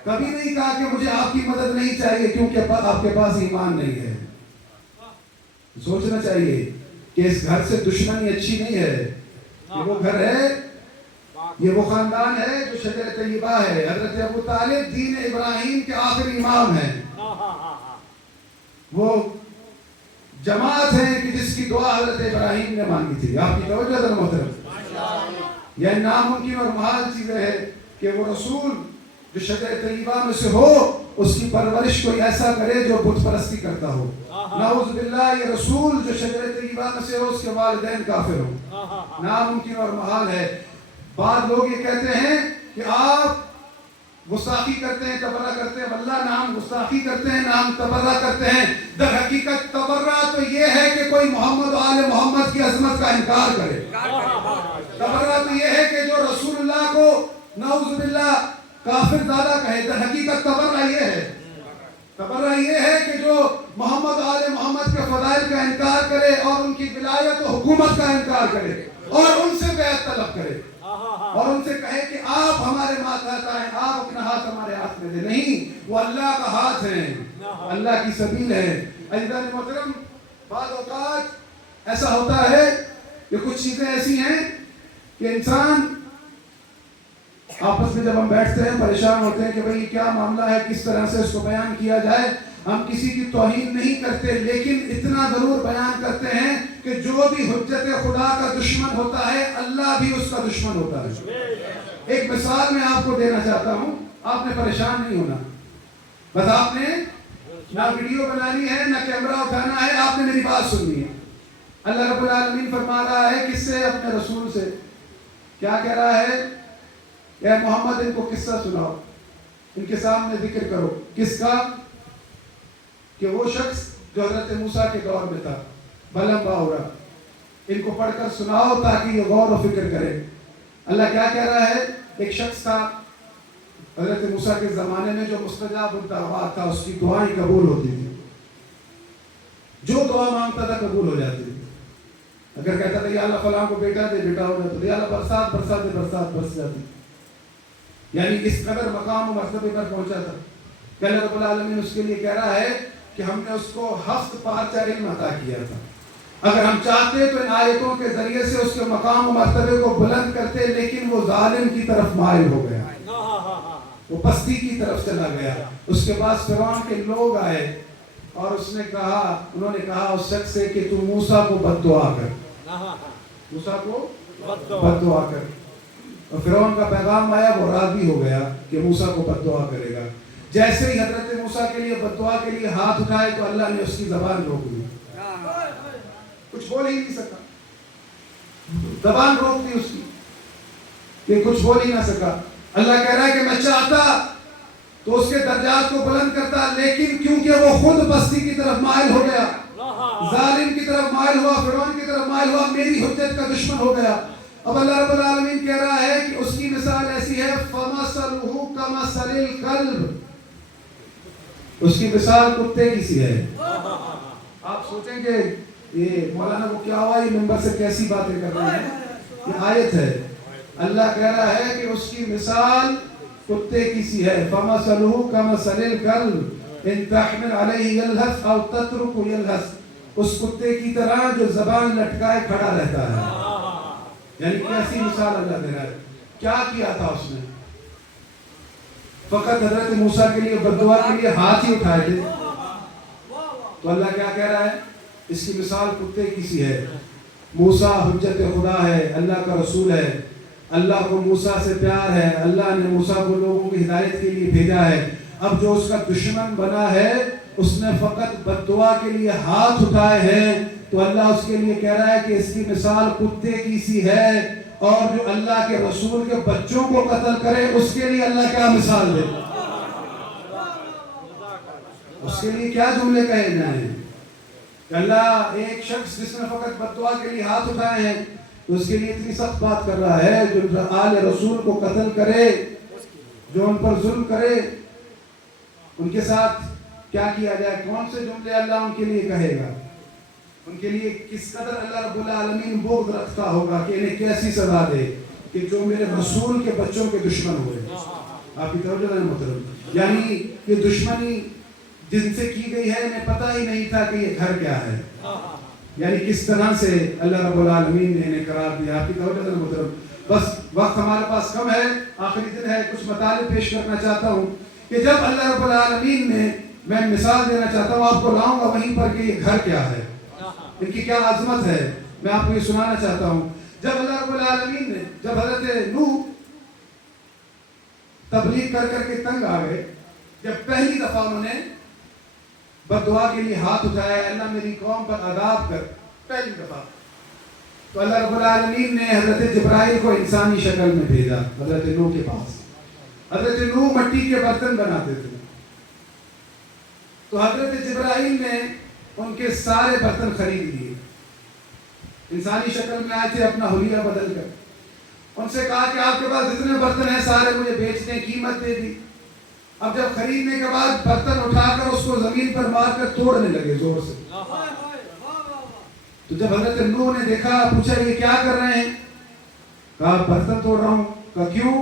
کبھی نہیں کہا کہ مجھے آپ کی مدد نہیں چاہیے کیونکہ آپ کے پاس ایمان نہیں ہے. سوچنا چاہیے کہ اس گھر سے دشمنی اچھی نہیں ہے. یہ وہ گھر ہے, یہ وہ خاندان ہے جو شجر طیبہ ہے. حضرت ابو طالب دین ابراہیم کے آخری امام ہیں. وہ جماعت ہے کہ جس کی دعا حضرت ابراہیم نے مانگی تھی. آپ کی توجہ ذرا محترم, یہ ناممکن اور محال چیزیں ہیں کہ وہ رسول جو شجر طیبہ میں سے ہو اس کی پرورش کوئی ایسا کرے جو بت پرستی کرتا ہو. نعوذ باللہ, یہ رسول جو شجر طیبہ میں سے ہو اس کے والدین کافر ہو. ناممکن اور محال ہے. بعض لوگ یہ کہتے ہیں کہ آپ گستاخی کرتے ہیں, تبرہ کرتے ہیں. واللہ نہ ہم گستاخی کرتے ہیں نہ ہم تبرہ کرتے ہیں. در حقیقت تبرہ تو یہ ہے کہ کوئی محمد و آل محمد کی عظمت کا انکار کرے. تبرہ تو یہ ہے کہ جو رسول اللہ کو نعوذ باللہ کافر زیادہ کہے. در حقیقت تبرہ یہ ہے, تبرہ یہ ہے کہ جو محمد و آل محمد کے فضائل کا انکار کرے اور ان کی ولایت و حکومت کا انکار کرے اور ان سے بیعت طلب کرے اور ان سے کہے کہ آپ ہمارے ماتحت آئیں, آپ اپنا ہاتھ ہمارے ہاتھ میں دیں. نہیں, وہ اللہ کا ہاتھ ہے, اللہ کی سبیل ہے. عزیزان محترم, بعض اوقات ایسا ہوتا ہے کہ کچھ چیزیں ایسی ہیں کہ انسان آپس میں جب ہم بیٹھتے ہیں پریشان ہوتے ہیں کہ بھئی کیا معاملہ ہے, کس طرح سے اس کو بیان کیا جائے. ہم کسی کی توہین نہیں کرتے لیکن اتنا ضرور بیان کرتے ہیں کہ جو بھی حجت خدا کا دشمن ہوتا ہے اللہ بھی اس کا دشمن ہوتا ہے. ایک مثال میں آپ کو دینا چاہتا ہوں, آپ نے پریشان نہیں ہونا. بس آپ نے نہ ویڈیو بنانی ہے نہ کیمرہ اٹھانا ہے, آپ نے میری بات سننی ہے. اللہ رب العالمین فرما رہا ہے کس سے, اپنے رسول سے. کیا کہہ رہا ہے, اے محمد ان کو قصہ سناؤ, ان کے سامنے ذکر کرو. کس کا, کہ وہ شخص جو حضرت موسیٰ کے دور میں تھا, بلم باورا. ان کو پڑھ کر سناؤ تاکہ یہ غور و فکر کرے. اللہ کیا کہہ رہا ہے, ایک شخص تھا حضرت موسیٰ کے زمانے میں جو مستجاب الدعوات تھا, اس کی دعائیں قبول ہوتی تھی. جو دعا مانگتا تھا قبول ہو جاتی تھی. اگر کہتا تھا یا اللہ فلاں کو بیٹا دے, بیٹا ہو جاتا. یا اللہ برسات برسات دے, برسات برس جاتی. یعنی اس قدر مقام و مرتبے پر پہنچا تھا کہ اللہ رب العالمین اس کے لیے کہہ رہا ہے کہ ہم نے اس کو 7 پارچہ علم عطا کیا تھا. اگر ہم چاہتے تو ان آیتوں کے ذریعے سے اس کے مقام و مرتبے کو بلند کرتے, لیکن وہ ظالم کی طرف مائل ہو گیا, وہ پستی کی طرف چلا گیا. اس کے بعد فرعون کے لوگ آئے اور اس نے کہا, انہوں نے کہا اس شخص سے کہ تو موسیٰ کو بد دعا کر, موسیٰ کو بد دعا کر. اور فرعون کا پیغام آیا, وہ راضی ہو گیا کہ موسیٰ کو بد دعا کرے گا. جیسے ہی حضرت موسیٰ کے لیے بد دعا کے لیے ہاتھ اٹھائے تو اللہ نے اس کی زبان روک دی, کچھ بول ہی نہیں سکا. زبان روک دی اس کی کہ کچھ بول ہی نہ سکا. اللہ کہہ رہا ہے کہ میں چاہتا تو اس کے درجات کو بلند کرتا, لیکن کیونکہ وہ خود پستی کی طرف مائل ہو گیا, ظالم کی طرف مائل ہوا, فرعون کی طرف مائل ہوا, میری حجت کا دشمن ہو گیا. اب اللہ رب العالمین کہہ رہا ہے کہ اس کی مثال ایسی ہے, فَمَثَلُهُ كَمَثَلِ الْكَلْبِ, اس کی مثال کتے کی سی ہے. آپ سوچیں کہ یہ مولانا کو کیا ہوا, یہ ممبر سے کیسی باتیں کر رہے ہیں. یہ آیت ہے, اللہ کہہ رہا ہے کہ اس کی مثال کتے کی سی ہے. فَمَثَلُهُ كَمَثَلِ الْكَلْبِ إِن تَحْمِلْ عَلَيْهِ يَلْهَثْ أَوْ تَتْرُكْهُ يَلْهَثْ, اس کتے کی طرح جو زبان لٹکائے کھڑا رہتا ہے. یعنی کیسی مثال اللہ دے رہا ہے. کیا کیا تھا اس نے, فقط حضرت موسیٰ کے لیے بد دعا کے لیے ہاتھ ہی اٹھائے تھے. تو اللہ کیا کہہ رہا ہے, اس کی مثال کتے کی سی ہے. موسیٰ حجت خدا ہے, اللہ کا رسول ہے, اللہ کو موسیٰ سے پیار ہے, اللہ نے موسیٰ کو لوگوں کی ہدایت کے لیے بھیجا ہے. اب جو اس کا دشمن بنا ہے اس نے فقط بد دعا کے لیے ہاتھ اٹھائے ہیں, تو اللہ اس کے لیے کہہ رہا ہے کہ اس کی مثال کتے کی سی ہے. اور جو اللہ کے رسول کے بچوں کو قتل کرے اس کے لیے اللہ کیا مثال دے. اس کے لیے کیا جملے کہے جائیں کہ اللہ ایک شخص جس نے فقط بد دعا کے لیے ہاتھ اٹھائے ہیں تو اس کے لیے اتنی سخت بات کر رہا ہے، جو آل رسول کو قتل کرے، جو ان پر ظلم کرے، ان کے ساتھ کیا کیا جائے؟ کون سے جملے اللہ ان کے لیے کہے گا؟ ان کے لیے کس قدر اللہ رب العالمین بغض رکھتا ہوگا کہ انہیں کیسی سزا دے کہ جو میرے رسول کے بچوں کے دشمن ہوئے۔ آپ کی توجہ ہے محترم، یعنی یہ دشمنی جن سے کی گئی ہے انہیں پتہ ہی نہیں تھا کہ یہ گھر کیا ہے، یعنی کس طرح سے اللہ رب العالمین نے انہیں قرار دیا۔ آپ کی توجہ ہے محترم، بس وقت ہمارے پاس کم ہے، آخری دن ہے، کچھ مطالب پیش کرنا چاہتا ہوں کہ جب اللہ رب العالمین نے، میں مثال دینا چاہتا ہوں، آپ کو لاؤں گا وہیں پر کہ یہ گھر کیا ہے، ان کی کیا عظمت ہے، میں آپ کو یہ سنانا چاہتا ہوں۔ جب اللہ رب العالمین نے، جب حضرت نوح تبلیغ کر کر کے تنگ آ گئے، جب پہلی دفعہ انہوں نے بد دعا کے لیے ہاتھ اٹھایا، اللہ میری قوم پر عذاب کر، پہلی دفعہ، تو اللہ رب العالمین نے حضرت جبرائیل کو انسانی شکل میں بھیجا حضرت نوح کے پاس۔ حضرت نوح مٹی کے برتن بناتے تھے، تو حضرت جبرائیل نے ان کے سارے برتن خرید لیے، انسانی شکل میں آئے تھے اپنا حلیہ بدل کر، ان سے کہا کہ آپ کے پاس جتنے برتن ہیں سارے مجھے بیچ دیں، قیمت دے دی۔ اب جب خریدنے کے بعد برتن اٹھا کر اس کو زمین پر مار کر توڑنے لگے زور سے، تو جب حضرت نوح نے دیکھا، پوچھا یہ کیا کر رہے ہیں؟ کہا برتن توڑ رہا ہوں۔ کہا کیوں؟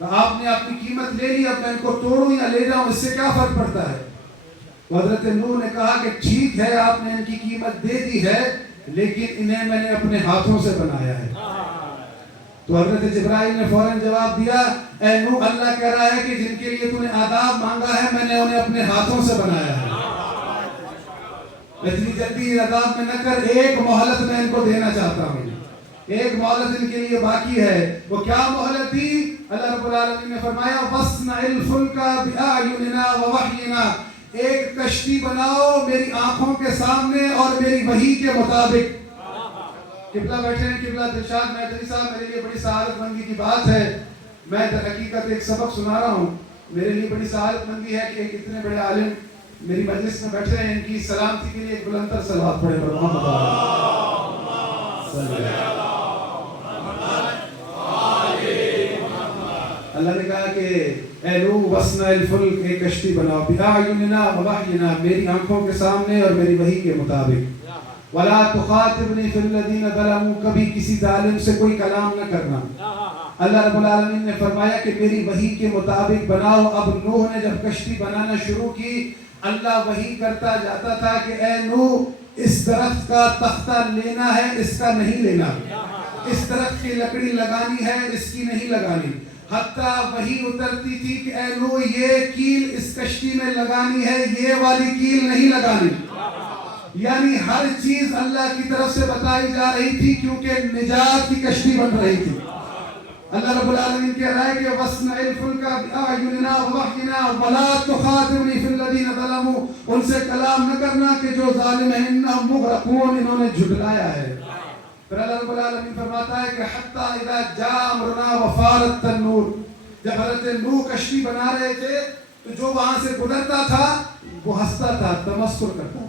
کہا آپ نے اپنی قیمت لے لی، اب میں ان کو توڑوں یا لے جاؤں، اس سے کیا فرق پڑتا ہے؟ تو حضرت نوح نے کہا کہ ٹھیک ہے آپ نے ان کی قیمت دے دی ہے، لیکن انہیں میں نے اپنے ہاتھوں سے بنایا ہے۔ تو حضرت جبرائیل نے فوراً جواب دیا، اے نوح اللہ کہہ رہا ہے کہ جن کے لیے تو نے آداب مانگا ہے میں نے انہیں اپنے ہاتھوں سے بنایا ہے، اتنی جلدی عذاب میں نہ کر، ایک مہلت میں ان کو دینا چاہتا ہوں، ایک مہلت ان کے لیے باقی ہے۔ وہ کیا مہلت دی؟ اللہ رب العالمین نے فرمایا وَاصْنَعِ الْفُلْكَ بِأَعْيُنِنَا وَوَحْيِنَا، ایک کشتی بناؤ میری آنکھوں کے سامنے اور میری وحی کے مطابق۔ قبلہ بیٹھے ہیں، قبلہ دلشاد میدنی صاحب، میرے لیے بڑی سعادت مندی کی بات ہے، میں در حقیقت ایک سبق سنا رہا ہوں، میرے لیے بڑی سعادت مندی ہے کہ ایک اتنے بڑے عالم میری مجلس میں بیٹھے ہیں، ان کی سلامتی کے لیے ایک بلندر صلوات پڑھیں پر محمد اللہ نے کہا کہ اے نوح وَاصْنَعِ الْفُلْكَ، ایک کشتی بناؤ، بِأَعْيُنِنَا وَوَحْيِنَا، میری آنکھوں کے سامنے اور میری وحی کے مطابق، وَلَا تُخَاطِبْنِي فِي الَّذِينَ ظَلَمُوا، کبھی کسی ظالم سے کوئی کلام نہ کرنا۔ اللہ رب العالمین نے فرمایا کہ میری وحی کے مطابق بناؤ۔ اب نوح نے جب کشتی بنانا شروع کی، اللہ وحی کرتا جاتا تھا کہ اے نوح اس درخت کا تختہ لینا ہے، اس کا نہیں لینا، اس درخت کی لکڑی لگانی ہے، اس کی نہیں لگانی، حتیٰ وحی اترتی تھی کہ اے نوح یہ کیل اس کشتی میں لگانی ہے، یہ والی کیل نہیں لگانی، یعنی ہر چیز اللہ کی طرف سے بتائی جا رہی تھی کیونکہ نجات کی کشتی بن رہی تھی۔ اللہ رب العالمین کہہ رہا ہے کہ وَاصْنَعِ الْفُلْكَ بِأَعْيُنِنَا وَوَحْيِنَا وَلَا تُخَاطِبْنِي فِي الَّذِينَ ظَلَمُوا، ان سے کلام نہ کرنا کہ جو ظالم ہیں، اِنَّهُمْ مُغْرَقُونَ، انہوں نے جھٹلایا ہے۔ پھر اللہ رب العالمین فرماتا ہے کہ حَتَّى إِذَا جَاءَ أَمْرُنَا وَفَارَ التَّنُّورُ، جب حضرت نوح کشتی بنا رہے تھے تو جو وہاں سے گزرتا تھا وہ ہنستا تھا، تمسخر کرتا تھا،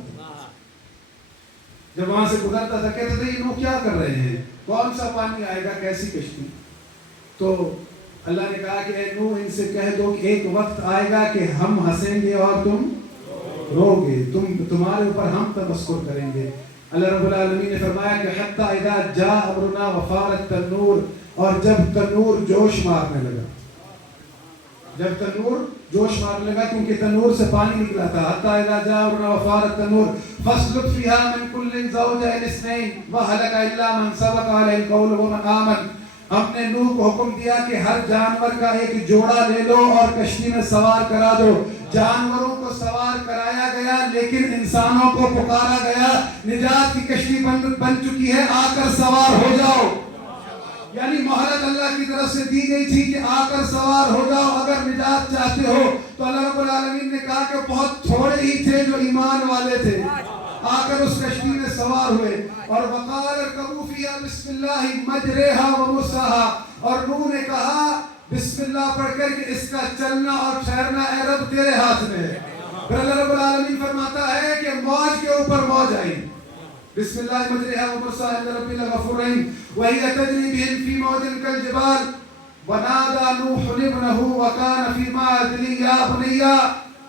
جب وہاں سے گزرتا تھا کہتے تھے یہ نوح کیا کر رہے ہیں، کون سا پانی آئے گا، کیسی کشتی؟ تو اللہ نے کہا کہ اے نوح ان سے کہہ دو کہ ایک وقت آئے گا کہ ہم ہنسیں گے اور تم رو گے، تمہارے اوپر ہم تمسخر کریں گے۔ اللہ رب العالمین نے فرمایا کہ حتی اذا جاء امرنا وفار التنور، اور جب تنور جوش مارنے لگا، جب تنور جوش مارنے لگا کیونکہ تنور سے پانی نکلا تھا، حتی اذا جاء امرنا وفار التنور فاسلک فیہا من کل زوجین اثنین وہلک الا من سبق علیہ القول ومن آمن، ہم نے نوح کو حکم دیا کہ ہر جانور کا ایک جوڑا لے لو اور کشتی میں سوار کرا دو۔ جانوروں کو سوار کرایا گیا لیکن انسانوں کو پکارا گیا، نجات کی کشتی بن چکی ہے، آ کر سوار ہو جاؤ، یعنی مہلت اللہ کی طرف سے دی گئی تھی کہ آ کر سوار ہو جاؤ اگر نجات چاہتے ہو۔ تو اللہ رب العالمین نے کہا کہ بہت تھوڑے ہی تھے جو ایمان والے تھے، آ کر اس کشتی میں سوار ہوئے، اور وقال ارکبوا فیہا بسم اللہ مجریہا ومرساہا، اور نوح نے کہا بسم اللہ پڑھ کر کہ اس کا چلنا اور ٹھہرنا اے رب تیرے ہاتھ میں ہے، پھر اللہ رب العالمین فرماتا ہے کہ موج کے اوپر موج آئی. بسم اللہ مجریہا ومرساہا ان ربی لغفور رحیم وہی تجری بہم فی موج کالجبال ونادى نوح ابنه وكان في معزل يا بني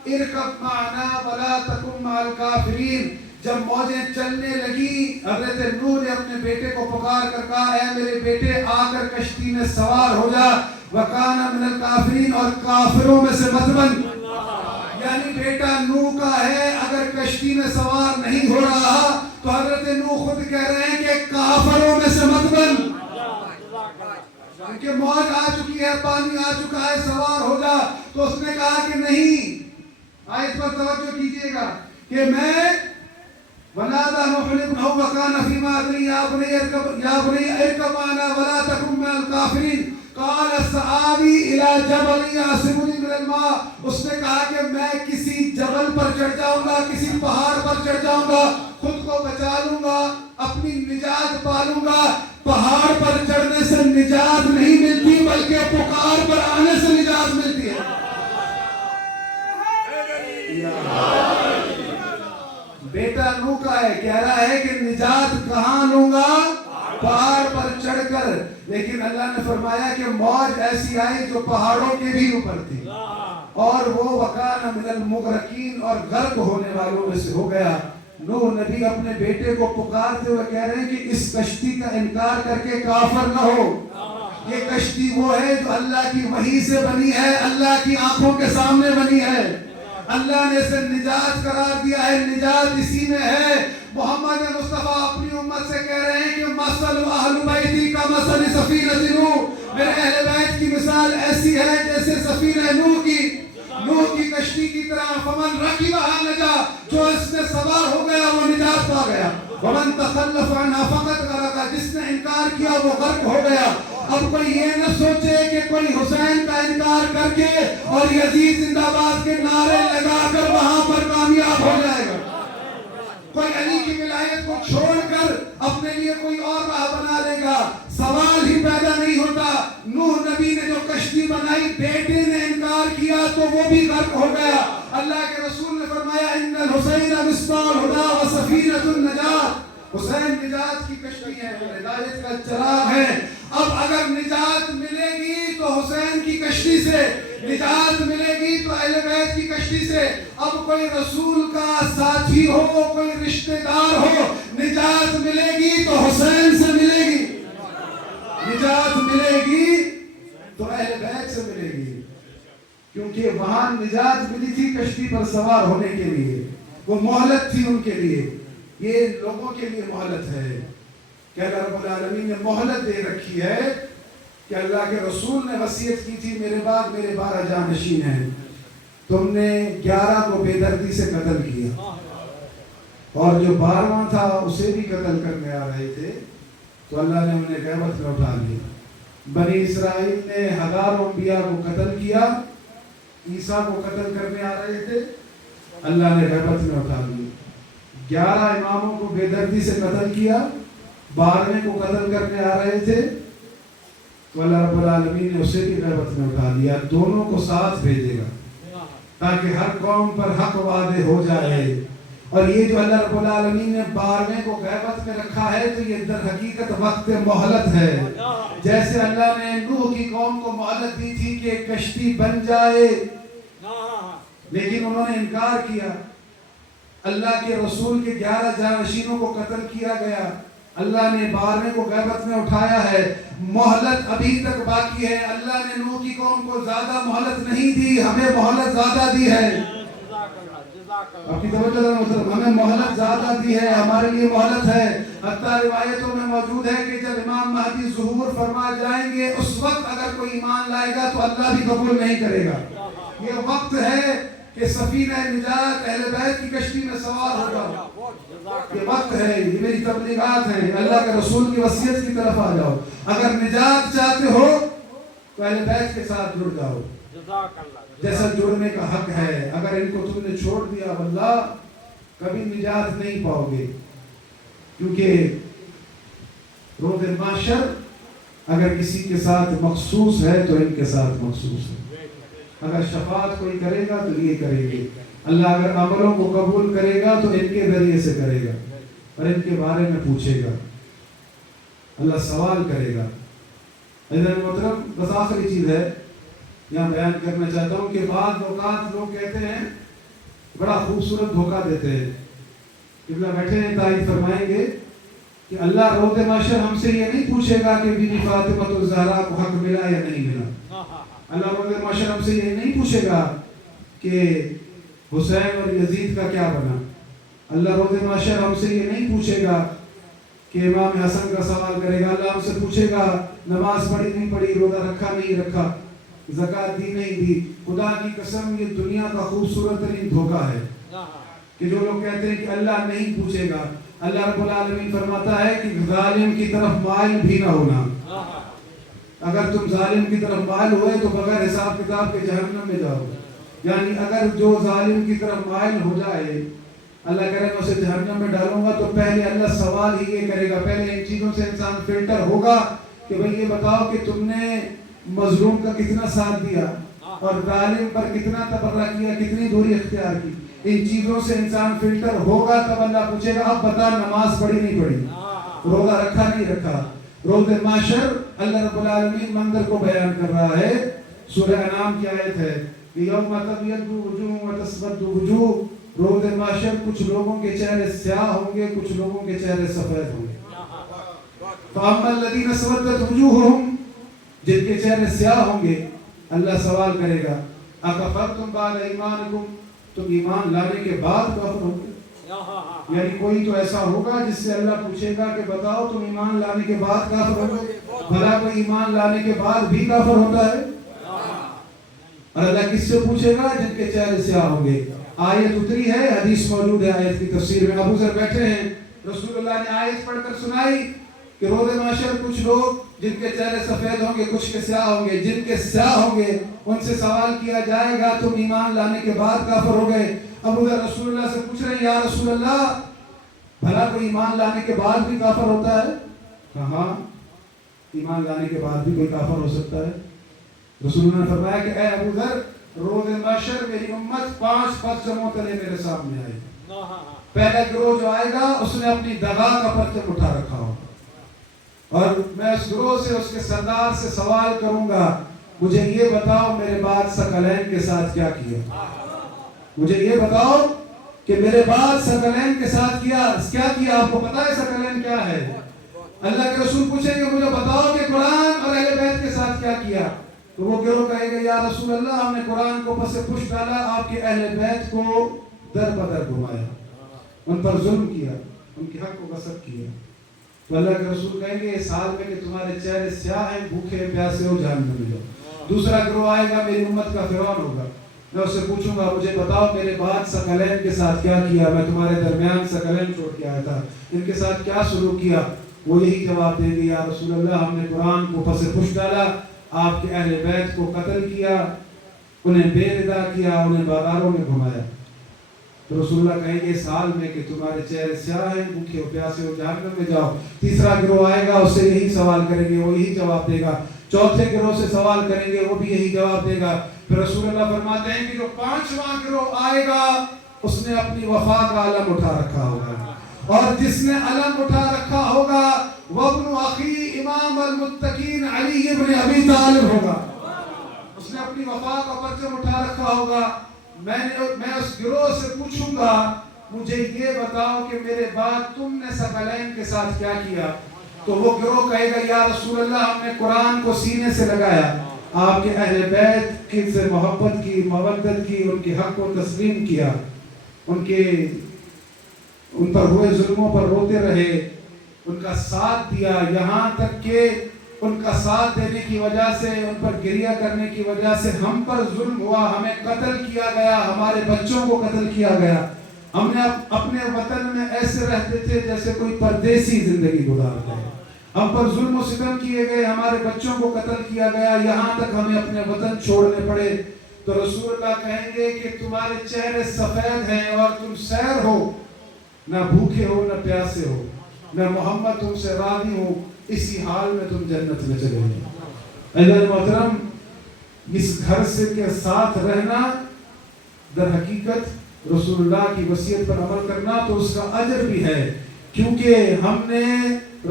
اركب معنا ولا تكن مع الكافرين. جب موجیں چلنے لگی حضرت نوح نے اپنے بیٹے کو پکار کر کہا اے میرے بیٹے آ کر کشتی میں سوار ہو جا. وَكَانَ مِنَ الْكَافِرِينَ اور کافروں میں سے مت بن. یعنی بیٹا نوح کا ہے اگر کشتی میں سوار نہیں ہو رہا تو حضرت نوح خود کہہ رہے ہیں کہ کافروں میں سے مت بن. کہ موج آ چکی ہے پانی آ چکا ہے سوار ہو جا. تو اس نے کہا کہ نہیں. اس پر توجہ کیجئے گا کہ میں وَنَادَى نُوحٌ ابْنَهُ وَكَانَ فِي مَعْزِلٍ يَا بُنَيَّ ارْكَب مَعَنَا وَلَا تَكُن مِّنَ الْكَافِرِينَ قَالَ سَآوِي إِلَىٰ جَبَلٍ يَعْصِمُنِي مِنَ الْمَاءِ. اس نے کہا کہ میں کسی جبل پر چڑھ جاؤں گا کسی پہاڑ پر چڑھ جاؤں گا خود کو بچا لوں گا اپنی نجات پالوں گا. پہاڑ پر چڑھنے سے نجات نہیں ملتی بلکہ پکار پر آنے سے نجات ملتی ہے. بیٹا نوح کا ہے کہہ رہا ہے کہ نجات کہاں لوں گا پہاڑ پر چڑھ کر. لیکن اللہ نے فرمایا کہ موج ایسی آئی جو پہاڑوں کے بھی اوپر تھی اور وہ وَكَانَ مِنَ الْمُغْرَقِينَ اور غرق ہونے والوں میں سے ہو گیا. نوح نبی اپنے بیٹے کو پکارتے ہوئے کہہ رہے ہیں کہ اس کشتی کا انکار کر کے کافر نہ ہو. یہ کشتی وہ ہے جو اللہ کی وحی سے بنی ہے اللہ کی آنکھوں کے سامنے بنی ہے. اللہ نے اسے نجات قرار دیا ہے نجات اسی میں ہے. محمد مصطفیٰ اپنی امت سے کہہ رہے ہیں کہ مثل اہل بیتی کا مثل سفینۃ نوح. میرے اہل بیت کی مثال ایسی ہے جیسے سفینہ نوح کی کشتی کی طرح. فمن رکبها نجا جو اس میں سوار ہو گیا وہ نجات پا گیا. ومن تخلف عنها فقد غرق جس نے انکار کیا وہ غرق ہو گیا. اب کوئی یہ نہ سوچے کہ کوئی حسین کا انکار کر کے اور یزید زندہ باد کے نعرے لگا کر وہاں پر کامیاب ہو جائے گا. کوئی علی کی ولایت کو چھوڑ کر اپنے لیے کوئی اور راہ بنا لے گا. سوال ہی پیدا نہیں ہوتا. نوح نبی نے جو کشتی بنائی بیٹے نے انکار کیا تو وہ بھی غرق ہو گیا. اللہ کے رسول نے فرمایا ان الحسین مصباح الہدی و سفینۃ النجات. حسین نجات کی کشتی ہے ہدایت کا چراغ ہے. اب اگر نجات ملے گی تو حسین کی کشتی سے نجات ملے گی تو اہل بیت کی کشتی سے. اب کوئی رسول کا ساتھی ہو کوئی رشتہ دار ہو نجات ملے گی تو حسین سے ملے گی. نجات ملے گی تو اہل بیت سے ملے گی کیونکہ وہاں نجات ملی تھی کشتی پر سوار ہونے کے لیے. وہ مہلت تھی ان کے لیے. یہ لوگوں کے لیے مہلت ہے کہ اللہ رب العالمین نے مہلت دے رکھی ہے کہ اللہ کے رسول نے وصیت کی تھی میرے بعد میرے 12 جانشین ہیں. تم نے 11 کو بے دردی سے قتل کیا اور جو 12واں تھا اسے بھی قتل کرنے آ رہے تھے تو اللہ نے انہیں غیبت میں اٹھا لیا. بنی اسرائیل نے ہزاروں انبیاء کو قتل کیا. عیسیٰ کو قتل کرنے آ رہے تھے اللہ نے غیبت میں اٹھا لیا. 11 اماموں کو بے دردی سے قتل کیا 12ویں کو قتل کرنے آ رہے تھے تو اللہ رب العالمین نے اسے بھی غیبت میں اٹھا لیا. دونوں کو ساتھ بھیجے گا تاکہ ہر قوم پر حق واضح ہو جائے. اور یہ جو اللہ رب العالمین نے 12ویں کو غیبت میں رکھا ہے تو یہ در حقیقت وقت مہلت ہے. جیسے اللہ نے نوح کی قوم کو مہلت دی تھی کہ کشتی بن جائے لیکن انہوں نے انکار کیا. اللہ کے رسول کے 11 جانشینوں کو قتل کیا گیا. اللہ نے 12ویں کو غیبت میں اٹھایا ہے. مہلت ابھی تک باقی ہے. اللہ نے نوح کی قوم کو زیادہ مہلت نہیں دی ہمیں مہلت زیادہ دی ہے. اپنی توجہ ذرا محترم ہمیں مہلت زیادہ دی ہے ہمارے لیے مہلت ہے. حتیٰ روایتوں میں موجود ہے کہ جب امام مہدی ظہور فرما جائیں گے اس وقت اگر کوئی ایمان لائے گا تو اللہ بھی قبول نہیں کرے گا. یہ وقت ہے کہ سفینہ نجات اہل بیت کی کشتی میں سوار ہوگا. یہ وقت ہے. یہ میری تبلیغات ہیں. اللہ کے رسول کی وصیت کی طرف آ جاؤ. اگر نجات چاہتے ہو تو اہل بیت کے ساتھ جڑ جاؤ جیسا جڑنے کا حق ہے. اگر ان کو تم نے چھوڑ دیا واللہ کبھی نجات نہیں پاؤ گے کیونکہ روز محشر اگر کسی کے ساتھ مخصوص ہے تو ان کے ساتھ مخصوص ہے. اگر شفاعت کوئی کرے گا تو یہ کریں گے. اللہ اگر عملوں کو قبول کرے گا تو ان کے ذریعے سے کرے گا اور ان کے بارے میں پوچھے گا, اللہ سوال کرے گا. حضرت محترم, بس آخری چیز ہے یہاں بیان کرنا چاہتا ہوں کہ بعض اوقات لوگ کہتے ہیں, بڑا خوبصورت دھوکہ دیتے ہیں. قبلہ بیٹھے ہیں, تائید فرمائیں گے کہ اللہ روز محشر ہم سے یہ نہیں پوچھے گا کہ بی بی فاطمہ الزہرا کو حق ملا یا نہیں ملا. اللہ روز محشر ہم سے یہ نہیں پوچھے گا کہ حسین اور یزید کا کیا بنا. اللہ روز محشر ہم سے یہ نہیں پوچھے گا کہ امام حسن کا سوال کرے گا. اللہ ہم سے پوچھے گا نماز پڑھی نہیں پڑھی, روزہ رکھا نہیں رکھا, زکوٰۃ دی نہیں دی. خدا کی قسم یہ دنیا کا خوبصورت ترین دھوکہ ہے کہ جو لوگ کہتے ہیں کہ اللہ نہیں پوچھے گا. اللہ رب العالمین فرماتا ہے کہ ظالم کی طرف مائل بھی نہ ہونا. اگر تم ظالم کی طرف مائل ہوئے تو بغیر حساب کتاب کے جہنم میں جاؤ. یعنی اگر جو ظالم کی طرف مائل ہو جائے, اللہ کہہ رہے میں اسے جہنم میں ڈالوں گا, تو پہلے اللہ سوال ہی یہ کرے گا. پہلے ان چیزوں سے انسان فلٹر ہوگا کہ بھئی یہ بتاؤ کہ تم نے مظلوم کا کتنا ساتھ دیا اور ظالم پر کتنا تبرہ کیا, کتنی دوری اختیار کی. ان چیزوں سے انسان فلٹر ہوگا تب اللہ پوچھے گا اب بتا نماز پڑھی نہیں پڑھی, روزہ رکھا نہیں رکھا. روز محشر اللہ رب العالمین منظر کو بیان کر رہا ہے. سورہ انعام کی آیت ہے یوم تبیض وجوہ وتسود وجوہ. روز محشر کچھ لوگوں کے چہرے سیاہ ہوں گے, کچھ لوگوں کے چہرے سفید ہوں گے. فاما الذین اسودت وجوہہم, جن کے چہرے سیاہ ہوں گے اللہ سوال کرے گا اکفرتم بعد ایمانکم, تم ایمان لانے کے بعد کافر ہو گے. یعنی کوئی تو ایسا ہوگا جس سے اللہ پوچھے گا کہ بتاؤ تم ایمان لانے کے بعد کافر ہو گے. بھلا کوئی ایمان لانے کے بعد بھی کافر ہوتا ہے؟ اور اللہ کس سے پوچھے گا؟ جن کے چہرے سیاہ ہوں گے. آیت اتری ہے, حدیث موجود ہے آیت کی تفسیر میں. ابو ذر بیٹھے ہیں, رسول اللہ نے آیت پڑھ کر سنائی کہ روز محشر کچھ لوگ جن کے چہرے سفید ہوں گے, کچھ کے سیاہ ہوں گے. جن کے سیاہ ہوں گے ان سے سوال کیا جائے گا تم ایمان لانے کے بعد کافر ہو گئے. ابو ذر رسول اللہ سے پوچھ رہے ہیں یا رسول اللہ بھلا کوئی ایمان لانے کے بعد بھی کافر ہوتا ہے؟ کہا ایمان لانے کے بعد بھی کوئی کافر ہو سکتا ہے. رسول اللہ نے فرمایا کہ اے ابو ذر, روز محشر میری امت 5 پرچموں تلے میرے سامنے آئے گی. پہلا گروہ جو آئے گا اس نے اپنی دغا کا پرچم اٹھا رکھا ہوگا, اور میں اس گروہ سے, اس کے سردار سے سوال کروں گا مجھے یہ بتاؤ میرے بعد ثقلین کے ساتھ کیا کیا. مجھے یہ بتاؤ کہ میرے بعد ثقلین کے ساتھ کیا کیا. آپ کو پتا ہے ثقلین کیا ہے؟ اللہ کے رسول پوچھیں گے مجھے بتاؤ کہ قرآن اور اہل بیت کے ساتھ کیا کیا. تو وہ گروہ کہے گا یا رسول اللہ ہم نے قرآن کو پس پش ڈالا, آپ کے اہل بیت کو در بدر گھمایا, ان پر ظلم کیا, ان کے حق کو غصب کیا. تو اللہ کے رسول کہیں گے اس حال میں کہ تمہارے چہرے سیاہ ہیں, بھوکے پیاسے ہو, جہنم میں جاؤ. دوسرا گروہ آئے گا میری امت کا فرعون ہوگا. میں اس سے پوچھوں گا مجھے بتاؤ میرے بعد ثقلین کے ساتھ کیا کیا, میں تمہارے درمیان ثقلین چھوڑ کے آیا تھا, ان کے ساتھ کیا سلوک کیا. وہ یہی جواب دیں گے یا رسول اللہ ہم نے قرآن کو پس پش ڈالا, آپ کے اہل بیت کو قتل کیا, انہیں بے ردا کیا, انہیں بازاروں میں گھمایا. تو رسول اللہ کہیں گے اس حال میں کہ تمہارے چہرے سیاہ ہیں, بھوکے ہو, پیاسے ہو, جہنم میں جاؤ. تیسرا گروہ آئے گا, اس سے یہی سوال کریں گے, وہ یہی جواب دے گا. چوتھے گروہ سے سوال کریں گے, وہ بھی یہی جواب دے گا. پھر رسول اللہ فرماتے ہیں کہ جو 5واں گروہ آئے گا اس نے اپنی وفا کا علم اٹھا رکھا ہوگا, اور جس نے علم اٹھا رکھا ہوگا وہ ابن اخی امام المتقین علی ابن ابی طالب ہوگا. اس نے اپنی وفا کا پرچم اٹھا رکھا ہوگا. میں اس گروہ سے پوچھوں گا مجھے یہ بتاؤ کہ میرے بعد تم نے ثقلین کے ساتھ کیا کیا. تو وہ گروہ کہے گا یا رسول اللہ ہم نے قرآن کو سینے سے لگایا, آپ کے اہل بیت کی سے محبت کی, مودت کی, ان کے حق کو تسلیم کیا, ان پر ہوئے ظلموں پر روتے رہے, ان کا ساتھ دیا, یہاں تک کہ ان کا ساتھ دینے کی وجہ سے, ان پر گریہ کرنے کی وجہ سے ہم پر ظلم ہوا, ہمیں قتل کیا گیا, ہمارے بچوں کو قتل کیا گیا. ہم نے اپنے وطن میں ایسے رہتے تھے جیسے کوئی پردیسی زندگی گزارتا ہے. ہم پر ظلم و ستم کیے گئے, ہمارے بچوں کو قتل کیا گیا, یہاں تک ہمیں اپنے وطن چھوڑنے پڑے. تو رسول اللہ کہیں گے کہ تمہارے چہرے سفید ہیں اور تم سیر ہو, نہ بھوکے ہو نہ پیاسے ہو, میں محمد تم سے راضی ہوں, اسی حال میں تم جنت میں چلے گئے. اگر محترم اس گھر سے کے ساتھ رہنا در حقیقت رسول اللہ کی وصیت پر عمل کرنا تو اس کا اجر بھی ہے، کیونکہ ہم نے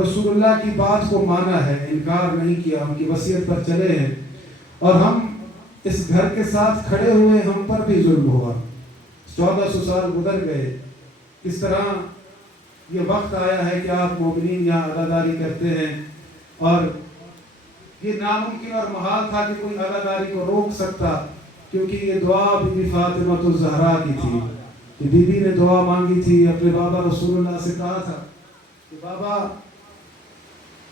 رسول اللہ کی بات کو مانا ہے، انکار نہیں کیا، ہم کی وصیت پر چلے ہیں، اور ہم اس گھر کے ساتھ کھڑے ہوئے، ہم پر بھی ظلم ہوا، 1400 سال گزر گئے، اس طرح یہ وقت آیا ہے کہ آپ مومنین یہاں عزاداری کرتے ہیں، اور یہ ناممکن اور محال تھا کہ کوئی عزاداری کو روک سکتا، کیونکہ یہ دعا بی بی فاطمہ الزہرا کی تھی، کہ بی بی نے دعا مانگی تھی، اپنے بابا رسول اللہ سے کہا تھا کہ بابا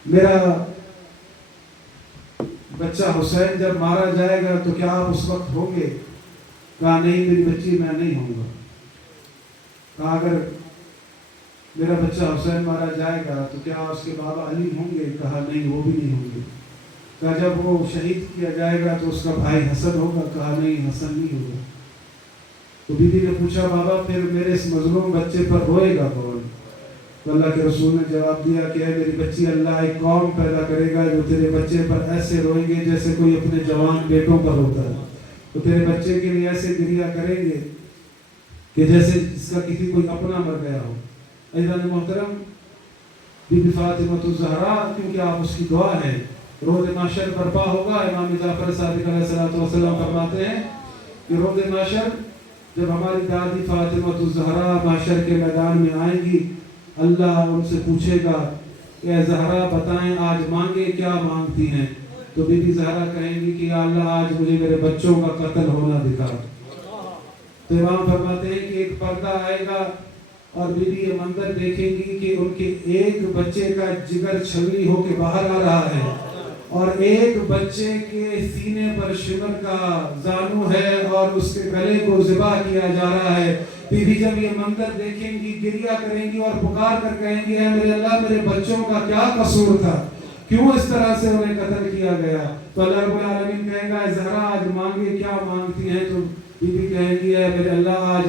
میرا بچہ حسین جب مارا جائے گا تو کیا آپ اس وقت ہوں گے؟ کہا نہیں میری بچی میں نہیں ہوں گا۔ کہا اگر میرا بچہ حسین مارا جائے گا تو کیا اس کے بابا علی ہوں گے؟ کہا نہیں وہ بھی نہیں ہوں گے۔ کہا جب وہ شہید کیا جائے گا تو اس کا بھائی حسن ہوگا؟ کہا نہیں حسن نہیں ہوگا۔ تو بی بی نے پوچھا بابا پھر میرے اس مظلوم بچے پر روئے گا کون؟ تو اللہ کے رسول نے جواب دیا کہ اے میری بچی، اللہ ایک قوم پیدا کرے گا جو تیرے بچے پر ایسے روئیں گے جیسے کوئی اپنے جوان بیٹوں پر روتا ہے، تو تیرے بچے کے لیے ایسے گریہ کریں گے کہ جیسے جس کا کسی کوئی اپنا مر گیا ہو۔ عزیزان محترم، بی بی فاطمہ الزہرا کیونکہ آپ اس کی دعا ہے، روز محشر برپا ہوگا۔ امام جعفر صادق علیہ السلام فرماتے ہیں کہ روز محشر جب ہماری دادی فاطمہ الزہرا محشر کے میدان میں آئیں گی، اللہ ان سے پوچھے گا کہ اے زہرا بتائیں آج مانگے کیا مانگتی ہیں؟ تو بی بی زہرا کہیں گی کہ یا اللہ آج مجھے میرے بچوں کا قتل ہونا دکھا۔ تو امام فرماتے ہیں کہ ایک پردہ آئے گا اور بی بی یہ منظر دیکھیں گی کہ ان کے ایک بچے کا جگر چھلنی ہو کے باہر آ رہا ہے، اور ایک بچے کے سینے پر شمر کا زانو ہے اور اس کے گلے کو ذبح کیا جا رہا ہے۔ بی بی جب یہ منظر دیکھیں گی گریہ کریں گی اور پکار کر کہیں گی اے میرے اللہ میرے بچوں کا کیا قصور تھا، کیوں اس طرح سے انہیں قتل کیا گیا؟ تو اللہ رب العالمین کہے گا اے زہرا آج مانگے کیا مانگتی ہیں؟ تو بی بی کہیں گی اے میرے اللہ آج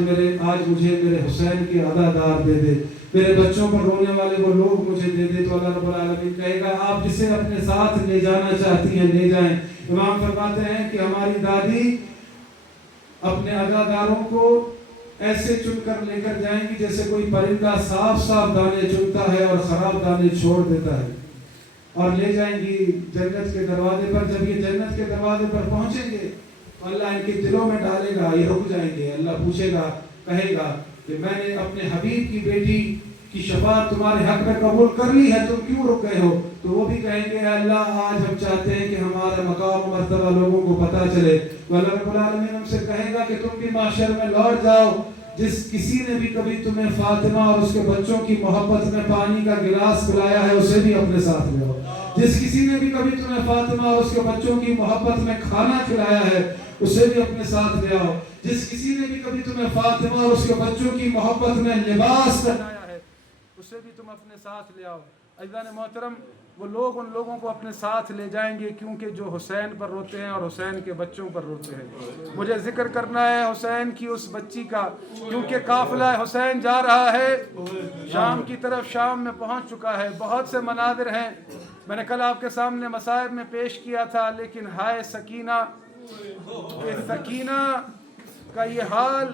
مجھے میرے حسین کے عزادار دے دے، میرے بچوں پر رونے والے وہ لوگ مجھے دے دے۔ تو اللہ رب العالمین کہے گا آپ جسے اپنے ساتھ لے جانا چاہتی ہیں لے جائیں۔ امام فرماتے ہیں کہ ہماری دادی اپنے عزاداروں کو ایسے چن کر لے کر جائیں گی جیسے کوئی پرندہ صاف دانے چنتا ہے اور خراب دانے چھوڑ دیتا ہے، اور لے جائیں گی جنت کے دروازے پر۔ جب یہ جنت کے دروازے پر پہنچیں گے اللہ ان کے دلوں میں ڈالے گا، یہ رک جائیں گے۔ اللہ پوچھے گا، کہے گا کہ میں نے اپنے حبیب کی بیٹی کی شفاعت تمہارے حق میں قبول کر لی ہے، تم کیوں رک گئے ہو؟ تو وہ بھی کہیں گے اے اللہ آج ہم چاہتے ہیں کہ ہمارا مقام و مرتبہ لوگوں کو پتہ چلے۔ تو اللہ رب العالمین ہم سے کہے گا کہ تم بھی محشر میں لوٹ جاؤ، جس کسی نے بھی کبھی تمہیں فاطمہ اور اس کے بچوں کی محبت میں پانی کا گلاس پلایا ہے اسے بھی اپنے ساتھ لے آؤ، جس کسی نے بھی کبھی تمہیں فاطمہ اور اس کے بچوں کی محبت میں کھانا کھلایا ہے اسے بھی اپنے ساتھ لے آؤ، جس کسی نے بھی کبھی تمہیں فاطمہ اور اس کے بچوں کی محبت میں لباس پہنایا ہے اسے بھی تم اپنے ساتھ لے آؤ۔ عزیزان محترم، وہ لوگ ان لوگوں کو اپنے ساتھ لے جائیں گے کیونکہ جو حسین پر روتے ہیں اور حسین کے بچوں پر روتے ہیں۔ مجھے ذکر کرنا ہے حسین کی اس بچی کا، کیونکہ قافلہ حسین جا رہا ہے شام کی طرف، شام میں پہنچ چکا ہے۔ بہت سے مناظر ہیں، میں نے کل آپ کے سامنے مصائب میں پیش کیا تھا، لیکن ہائے سکینہ، کہ سکینہ کا یہ حال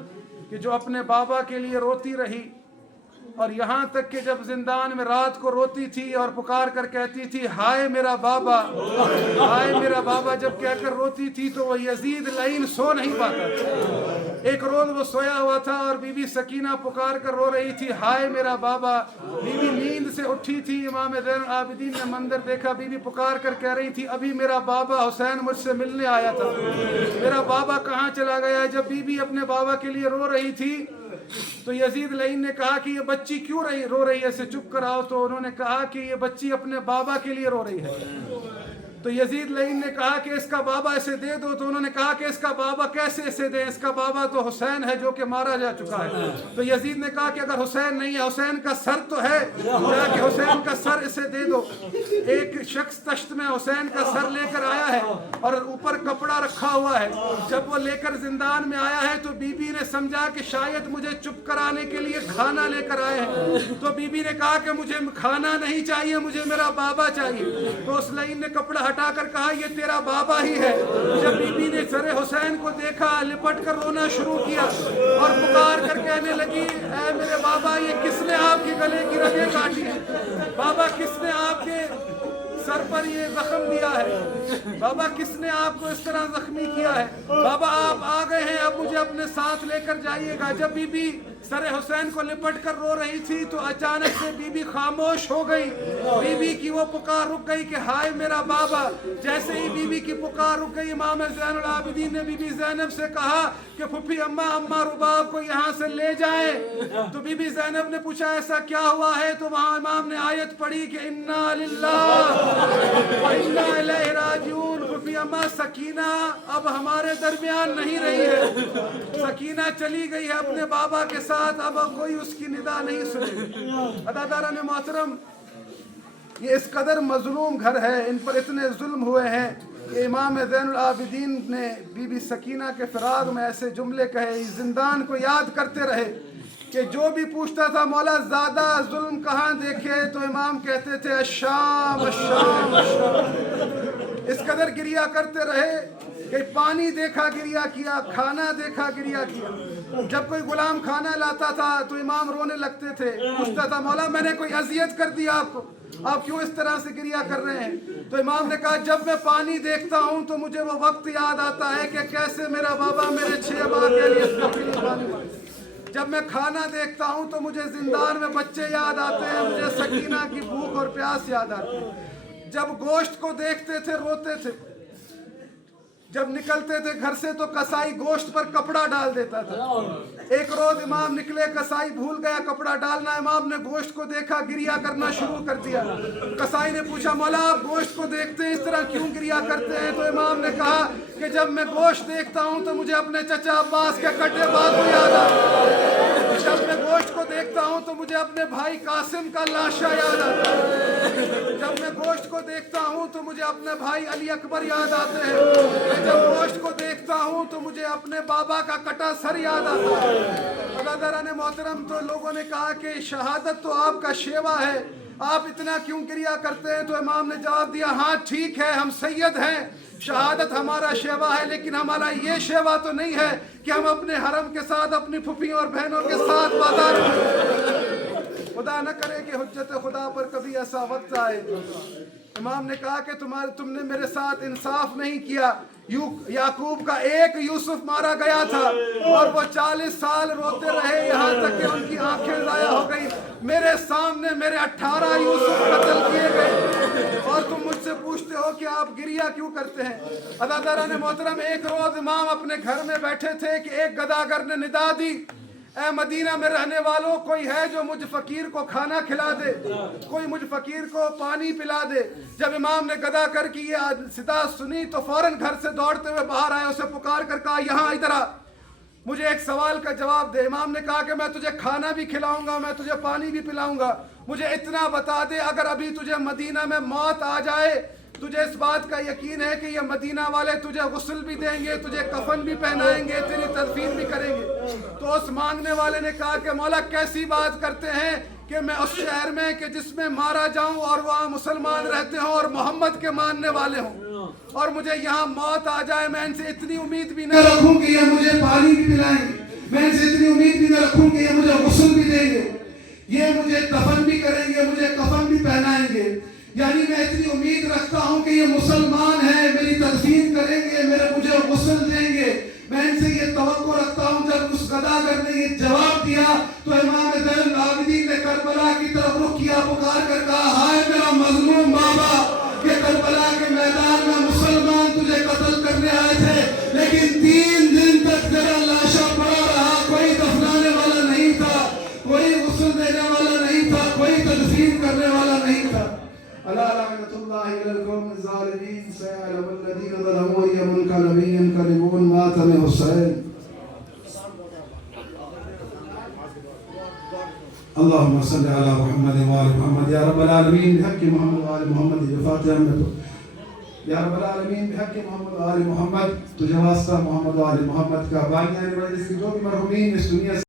کہ جو اپنے بابا کے لیے روتی رہی، اور یہاں تک کہ جب زندان میں رات کو روتی تھی اور پکار کر کہتی تھی ہائے میرا بابا، ہائے میرا بابا، جب کہہ کر روتی تھی تو وہ یزید لعین سو نہیں پاتا تھا۔ ایک روز وہ سویا ہوا تھا اور بی بی سکینہ پکار کر رو رہی تھی ہائے میرا بابا۔ بی بی نیند سے اٹھی تھی، امام زین العابدین نے منظر دیکھا، بی بی پکار کر کہہ رہی تھی ابھی میرا بابا حسین مجھ سے ملنے آیا تھا، میرا بابا کہاں چلا گیا ہے؟ جب بی بی اپنے بابا کے لیے رو رہی تھی تو یزید لعین نے کہا کہ یہ بچی کیوں رو رہی ہے، اسے چپ کراؤ۔ تو انہوں نے کہا کہ یہ بچی اپنے بابا کے لیے رو رہی ہے۔ تو یزید لعین نے کہا کہ اس کا بابا اسے دے دو۔ تو انہوں نے کہا کہ اس کا بابا کیسے اسے دیں، اس کا بابا تو حسین ہے جو کہ مارا جا چکا ہے۔ تو یزید نے کہا کہ اگر حسین نہیں ہے، حسین کا سر تو ہے، جا کہ حسین کا سر اسے دے دو۔ ایک شخص تشت میں حسین کا سر لے کر آیا ہے اور اوپر کپڑا رکھا ہوا ہے۔ جب وہ لے کر زندان میں آیا ہے تو بی بی نے سمجھا کہ شاید مجھے چپ کرانے کے لیے کھانا لے کر آئے ہیں، تو بی بی نے کہا کہ مجھے کھانا نہیں چاہیے، مجھے میرا بابا چاہیے۔ تو اس لعین نے کپڑا ہٹا کر کہا یہ تیرا بابا ہی ہے۔ جب بی بی نے سر حسین کو دیکھا لپٹ کر رونا شروع کیا اور پکار کر کہنے لگی اے میرے بابا یہ کس نے آپ کے گلے کی رگیں کاٹی ہیں؟ بابا کس نے آپ کے سر پر یہ زخم دیا ہے؟ بابا کس نے آپ کو اس طرح زخمی کیا ہے؟ بابا آپ آ گئے ہیں، اب مجھے اپنے ساتھ لے کر جائیے گا۔ جب بی بی سر حسین کو لپٹ کر رو رہی تھی تو اچانک سے بی بی خاموش ہو گئی۔ بی بی کی وہ پکار رک گئی کہ ہائے میرا بابا۔ جیسے ہی بی بی کی پکار رک گئی، امام زین العابدین نے بی بی زینب سے کہا کہ پھپھی اماں رباب کو یہاں سے لے جائیں۔ تو بی بی زینب نے پوچھا ایسا کیا ہوا ہے؟ تو وہاں امام نے آیت پڑھی کہ انا للہ و انا الیہ راجعون۔ پھپھی اماں سکینہ اب ہمارے درمیان نہیں رہی ہے، سکینہ چلی گئی ہے اپنے بابا کے ساتھ، اب کوئی اس کی ندا نہیں سنے۔ عزیزان محترم، یہ اس قدر مظلوم گھر ہے، ان پر اتنے ظلم ہوئے ہیں کہ امام زین العابدین نے بی بی سکینہ کے فراق میں ایسے جملے کہے، اس زندان کو یاد کرتے رہے کہ جو بھی پوچھتا تھا مولا زیادہ ظلم کہاں دیکھے تو امام کہتے تھے الشام الشام الشام۔ اس قدر گریہ کرتے رہے کہ پانی دیکھا گریہ کیا، کھانا دیکھا گریہ کیا۔ جب کوئی غلام کھانا لاتا تھا تو امام رونے لگتے تھے، پوچھتا تھا مولا میں نے کوئی اذیت کر دی آپ کو، آپ کیوں اس طرح سے گریہ کر رہے ہیں؟ تو امام نے کہا جب میں پانی دیکھتا ہوں تو مجھے وہ وقت یاد آتا ہے کہ کیسے میرا بابا میرے 6 ماہ کے لیے پانی دیتا۔ جب میں کھانا دیکھتا ہوں تو مجھے زندان میں بچے یاد آتے ہیں، مجھے سکینہ کی بھوک اور پیاس یاد آتی ہے۔ جب گوشت کو دیکھتے تھے روتے تھے، جب نکلتے تھے گھر سے تو کسائی گوشت پر کپڑا ڈال دیتا تھا۔ ایک روز امام نکلے، کسائی بھول گیا کپڑا ڈالنا، امام نے گوشت کو دیکھا گریہ کرنا شروع کر دیا۔ کسائی نے پوچھا مولا آپ گوشت کو دیکھتے ہیں اس طرح کیوں گریہ کرتے ہیں؟ تو امام نے کہا کہ جب میں گوشت دیکھتا ہوں تو مجھے اپنے چچا عباس کے کٹے بازو یاد آتا ہے، جب میں گوشت کو دیکھتا ہوں تو مجھے اپنے بھائی قاسم کا لاشا یاد آتا ہے، جب میں گوشت کو دیکھتا ہوں تو مجھے اپنے بھائی علی اکبر یاد آتے ہیں، جب گوشت کو دیکھتا ہوں تو مجھے اپنے بابا کا کٹا سر یاد آتا ہے۔ برادران محترم، تو لوگوں نے کہا کہ شہادت تو آپ کا شیوا ہے، آپ اتنا کیوں گریہ کرتے ہیں؟ تو امام نے جواب دیا ہاں ٹھیک ہے ہم سید ہیں، شہادت ہمارا شیوا ہے، لیکن ہمارا یہ شیوا تو نہیں ہے کہ ہم اپنے حرم کے ساتھ اپنی پھپھیوں اور بہنوں کے ساتھ بازار میں، خدا نہ کرے کہ حجت خدا پر کبھی ایسا وقت آئے۔ امام نے کہا کہ تم نے میرے ساتھ انصاف نہیں کیا۔ یعقوب کا ایک یوسف مارا گیا تھا اور وہ 40 سال روتے رہے یہاں تک کہ ان کی آنکھیں ضائع ہو گئی۔ میرے سامنے میرے 18 یوسف قتل کیے گئے اور تم مجھ سے پوچھتے ہو کہ آپ گریہ کیوں کرتے ہیں؟ عزیزان محترم، ایک روز امام اپنے گھر میں بیٹھے تھے کہ ایک گداگر نے ندا دی اے مدینہ میں رہنے والوں، کوئی ہے جو مجھ فقیر کو کھانا کھلا دے، کوئی مجھ فقیر کو پانی پلا دے۔ جب امام نے گدا کر کی یہ صدا سنی تو فوراً گھر سے دوڑتے ہوئے باہر آئے، اسے پکار کر کہا یہاں ادھر آ، مجھے ایک سوال کا جواب دے۔ امام نے کہا کہ میں تجھے کھانا بھی کھلاؤں گا، میں تجھے پانی بھی پلاؤں گا، مجھے اتنا بتا دے اگر ابھی تجھے مدینہ میں موت آ جائے، تجھے اس بات کا یقین ہے کہ یہ مدینہ والے تجھے غسل بھی دیں گے، تجھے کفن بھی پہنائیں گے، تیری تدفین بھی کریں گے؟ تو اس مانگنے والے نے کہا کہ مولا کیسی بات کرتے ہیں کہ میں اس شہر میں کہ جس میں مارا جاؤں اور وہاں مسلمان رہتے ہوں اور محمد کے ماننے والے ہوں، اور مجھے یہاں موت آ جائے، میں ان سے اتنی امید بھی نہ رکھوں کہ یہ مجھے پانی بھی پلائیں گے، میں ان سے اتنی امید بھی نہ رکھوں کہ یہ مجھے غسل بھی دیں گے، یہ مجھے دفن بھی کریں گے، مجھے کفن بھی پہنائیں گے، یعنی میں اتنی امید رکھتا ہوں کہ یہ مسلمان ہیں، میری تدفین کریں گے، مجھے غسل دیں گے، میں ان سے یہ توقع رکھتا ہوں۔ جب اس گداگر نے یہ جواب دیا تو امام زین العابدین نے کربلا کی طرف رخ کیا، پکار کر کہا ہائے میرا مظلوم بابا، یہ کربلا کے میدان میں مسلمان تجھے قتل کرنے آئے تھے، لیکن 3 دن تک تیرا لاشا پڑا رہا، کوئی دفنانے والا نہیں تھا، کوئی غسل دینے والا نہیں تھا، کوئی تدفین کرنے والا نہیں تھا۔ الا لعنت اللہ علی القوم الظالمین، سيعلم الذین ظلموا أي منقلب ينقلبون ماتم حسین۔ اللهم صل على محمد وآل محمد یا رب العالمین بحق محمد وآل محمد بفاتحہ یا رب العالمین بحق محمد وآل محمد، تجھے واسطہ محمد وآل محمد کا بانی آنے والے جس کی جو بھی مرحومین اس دنیا سے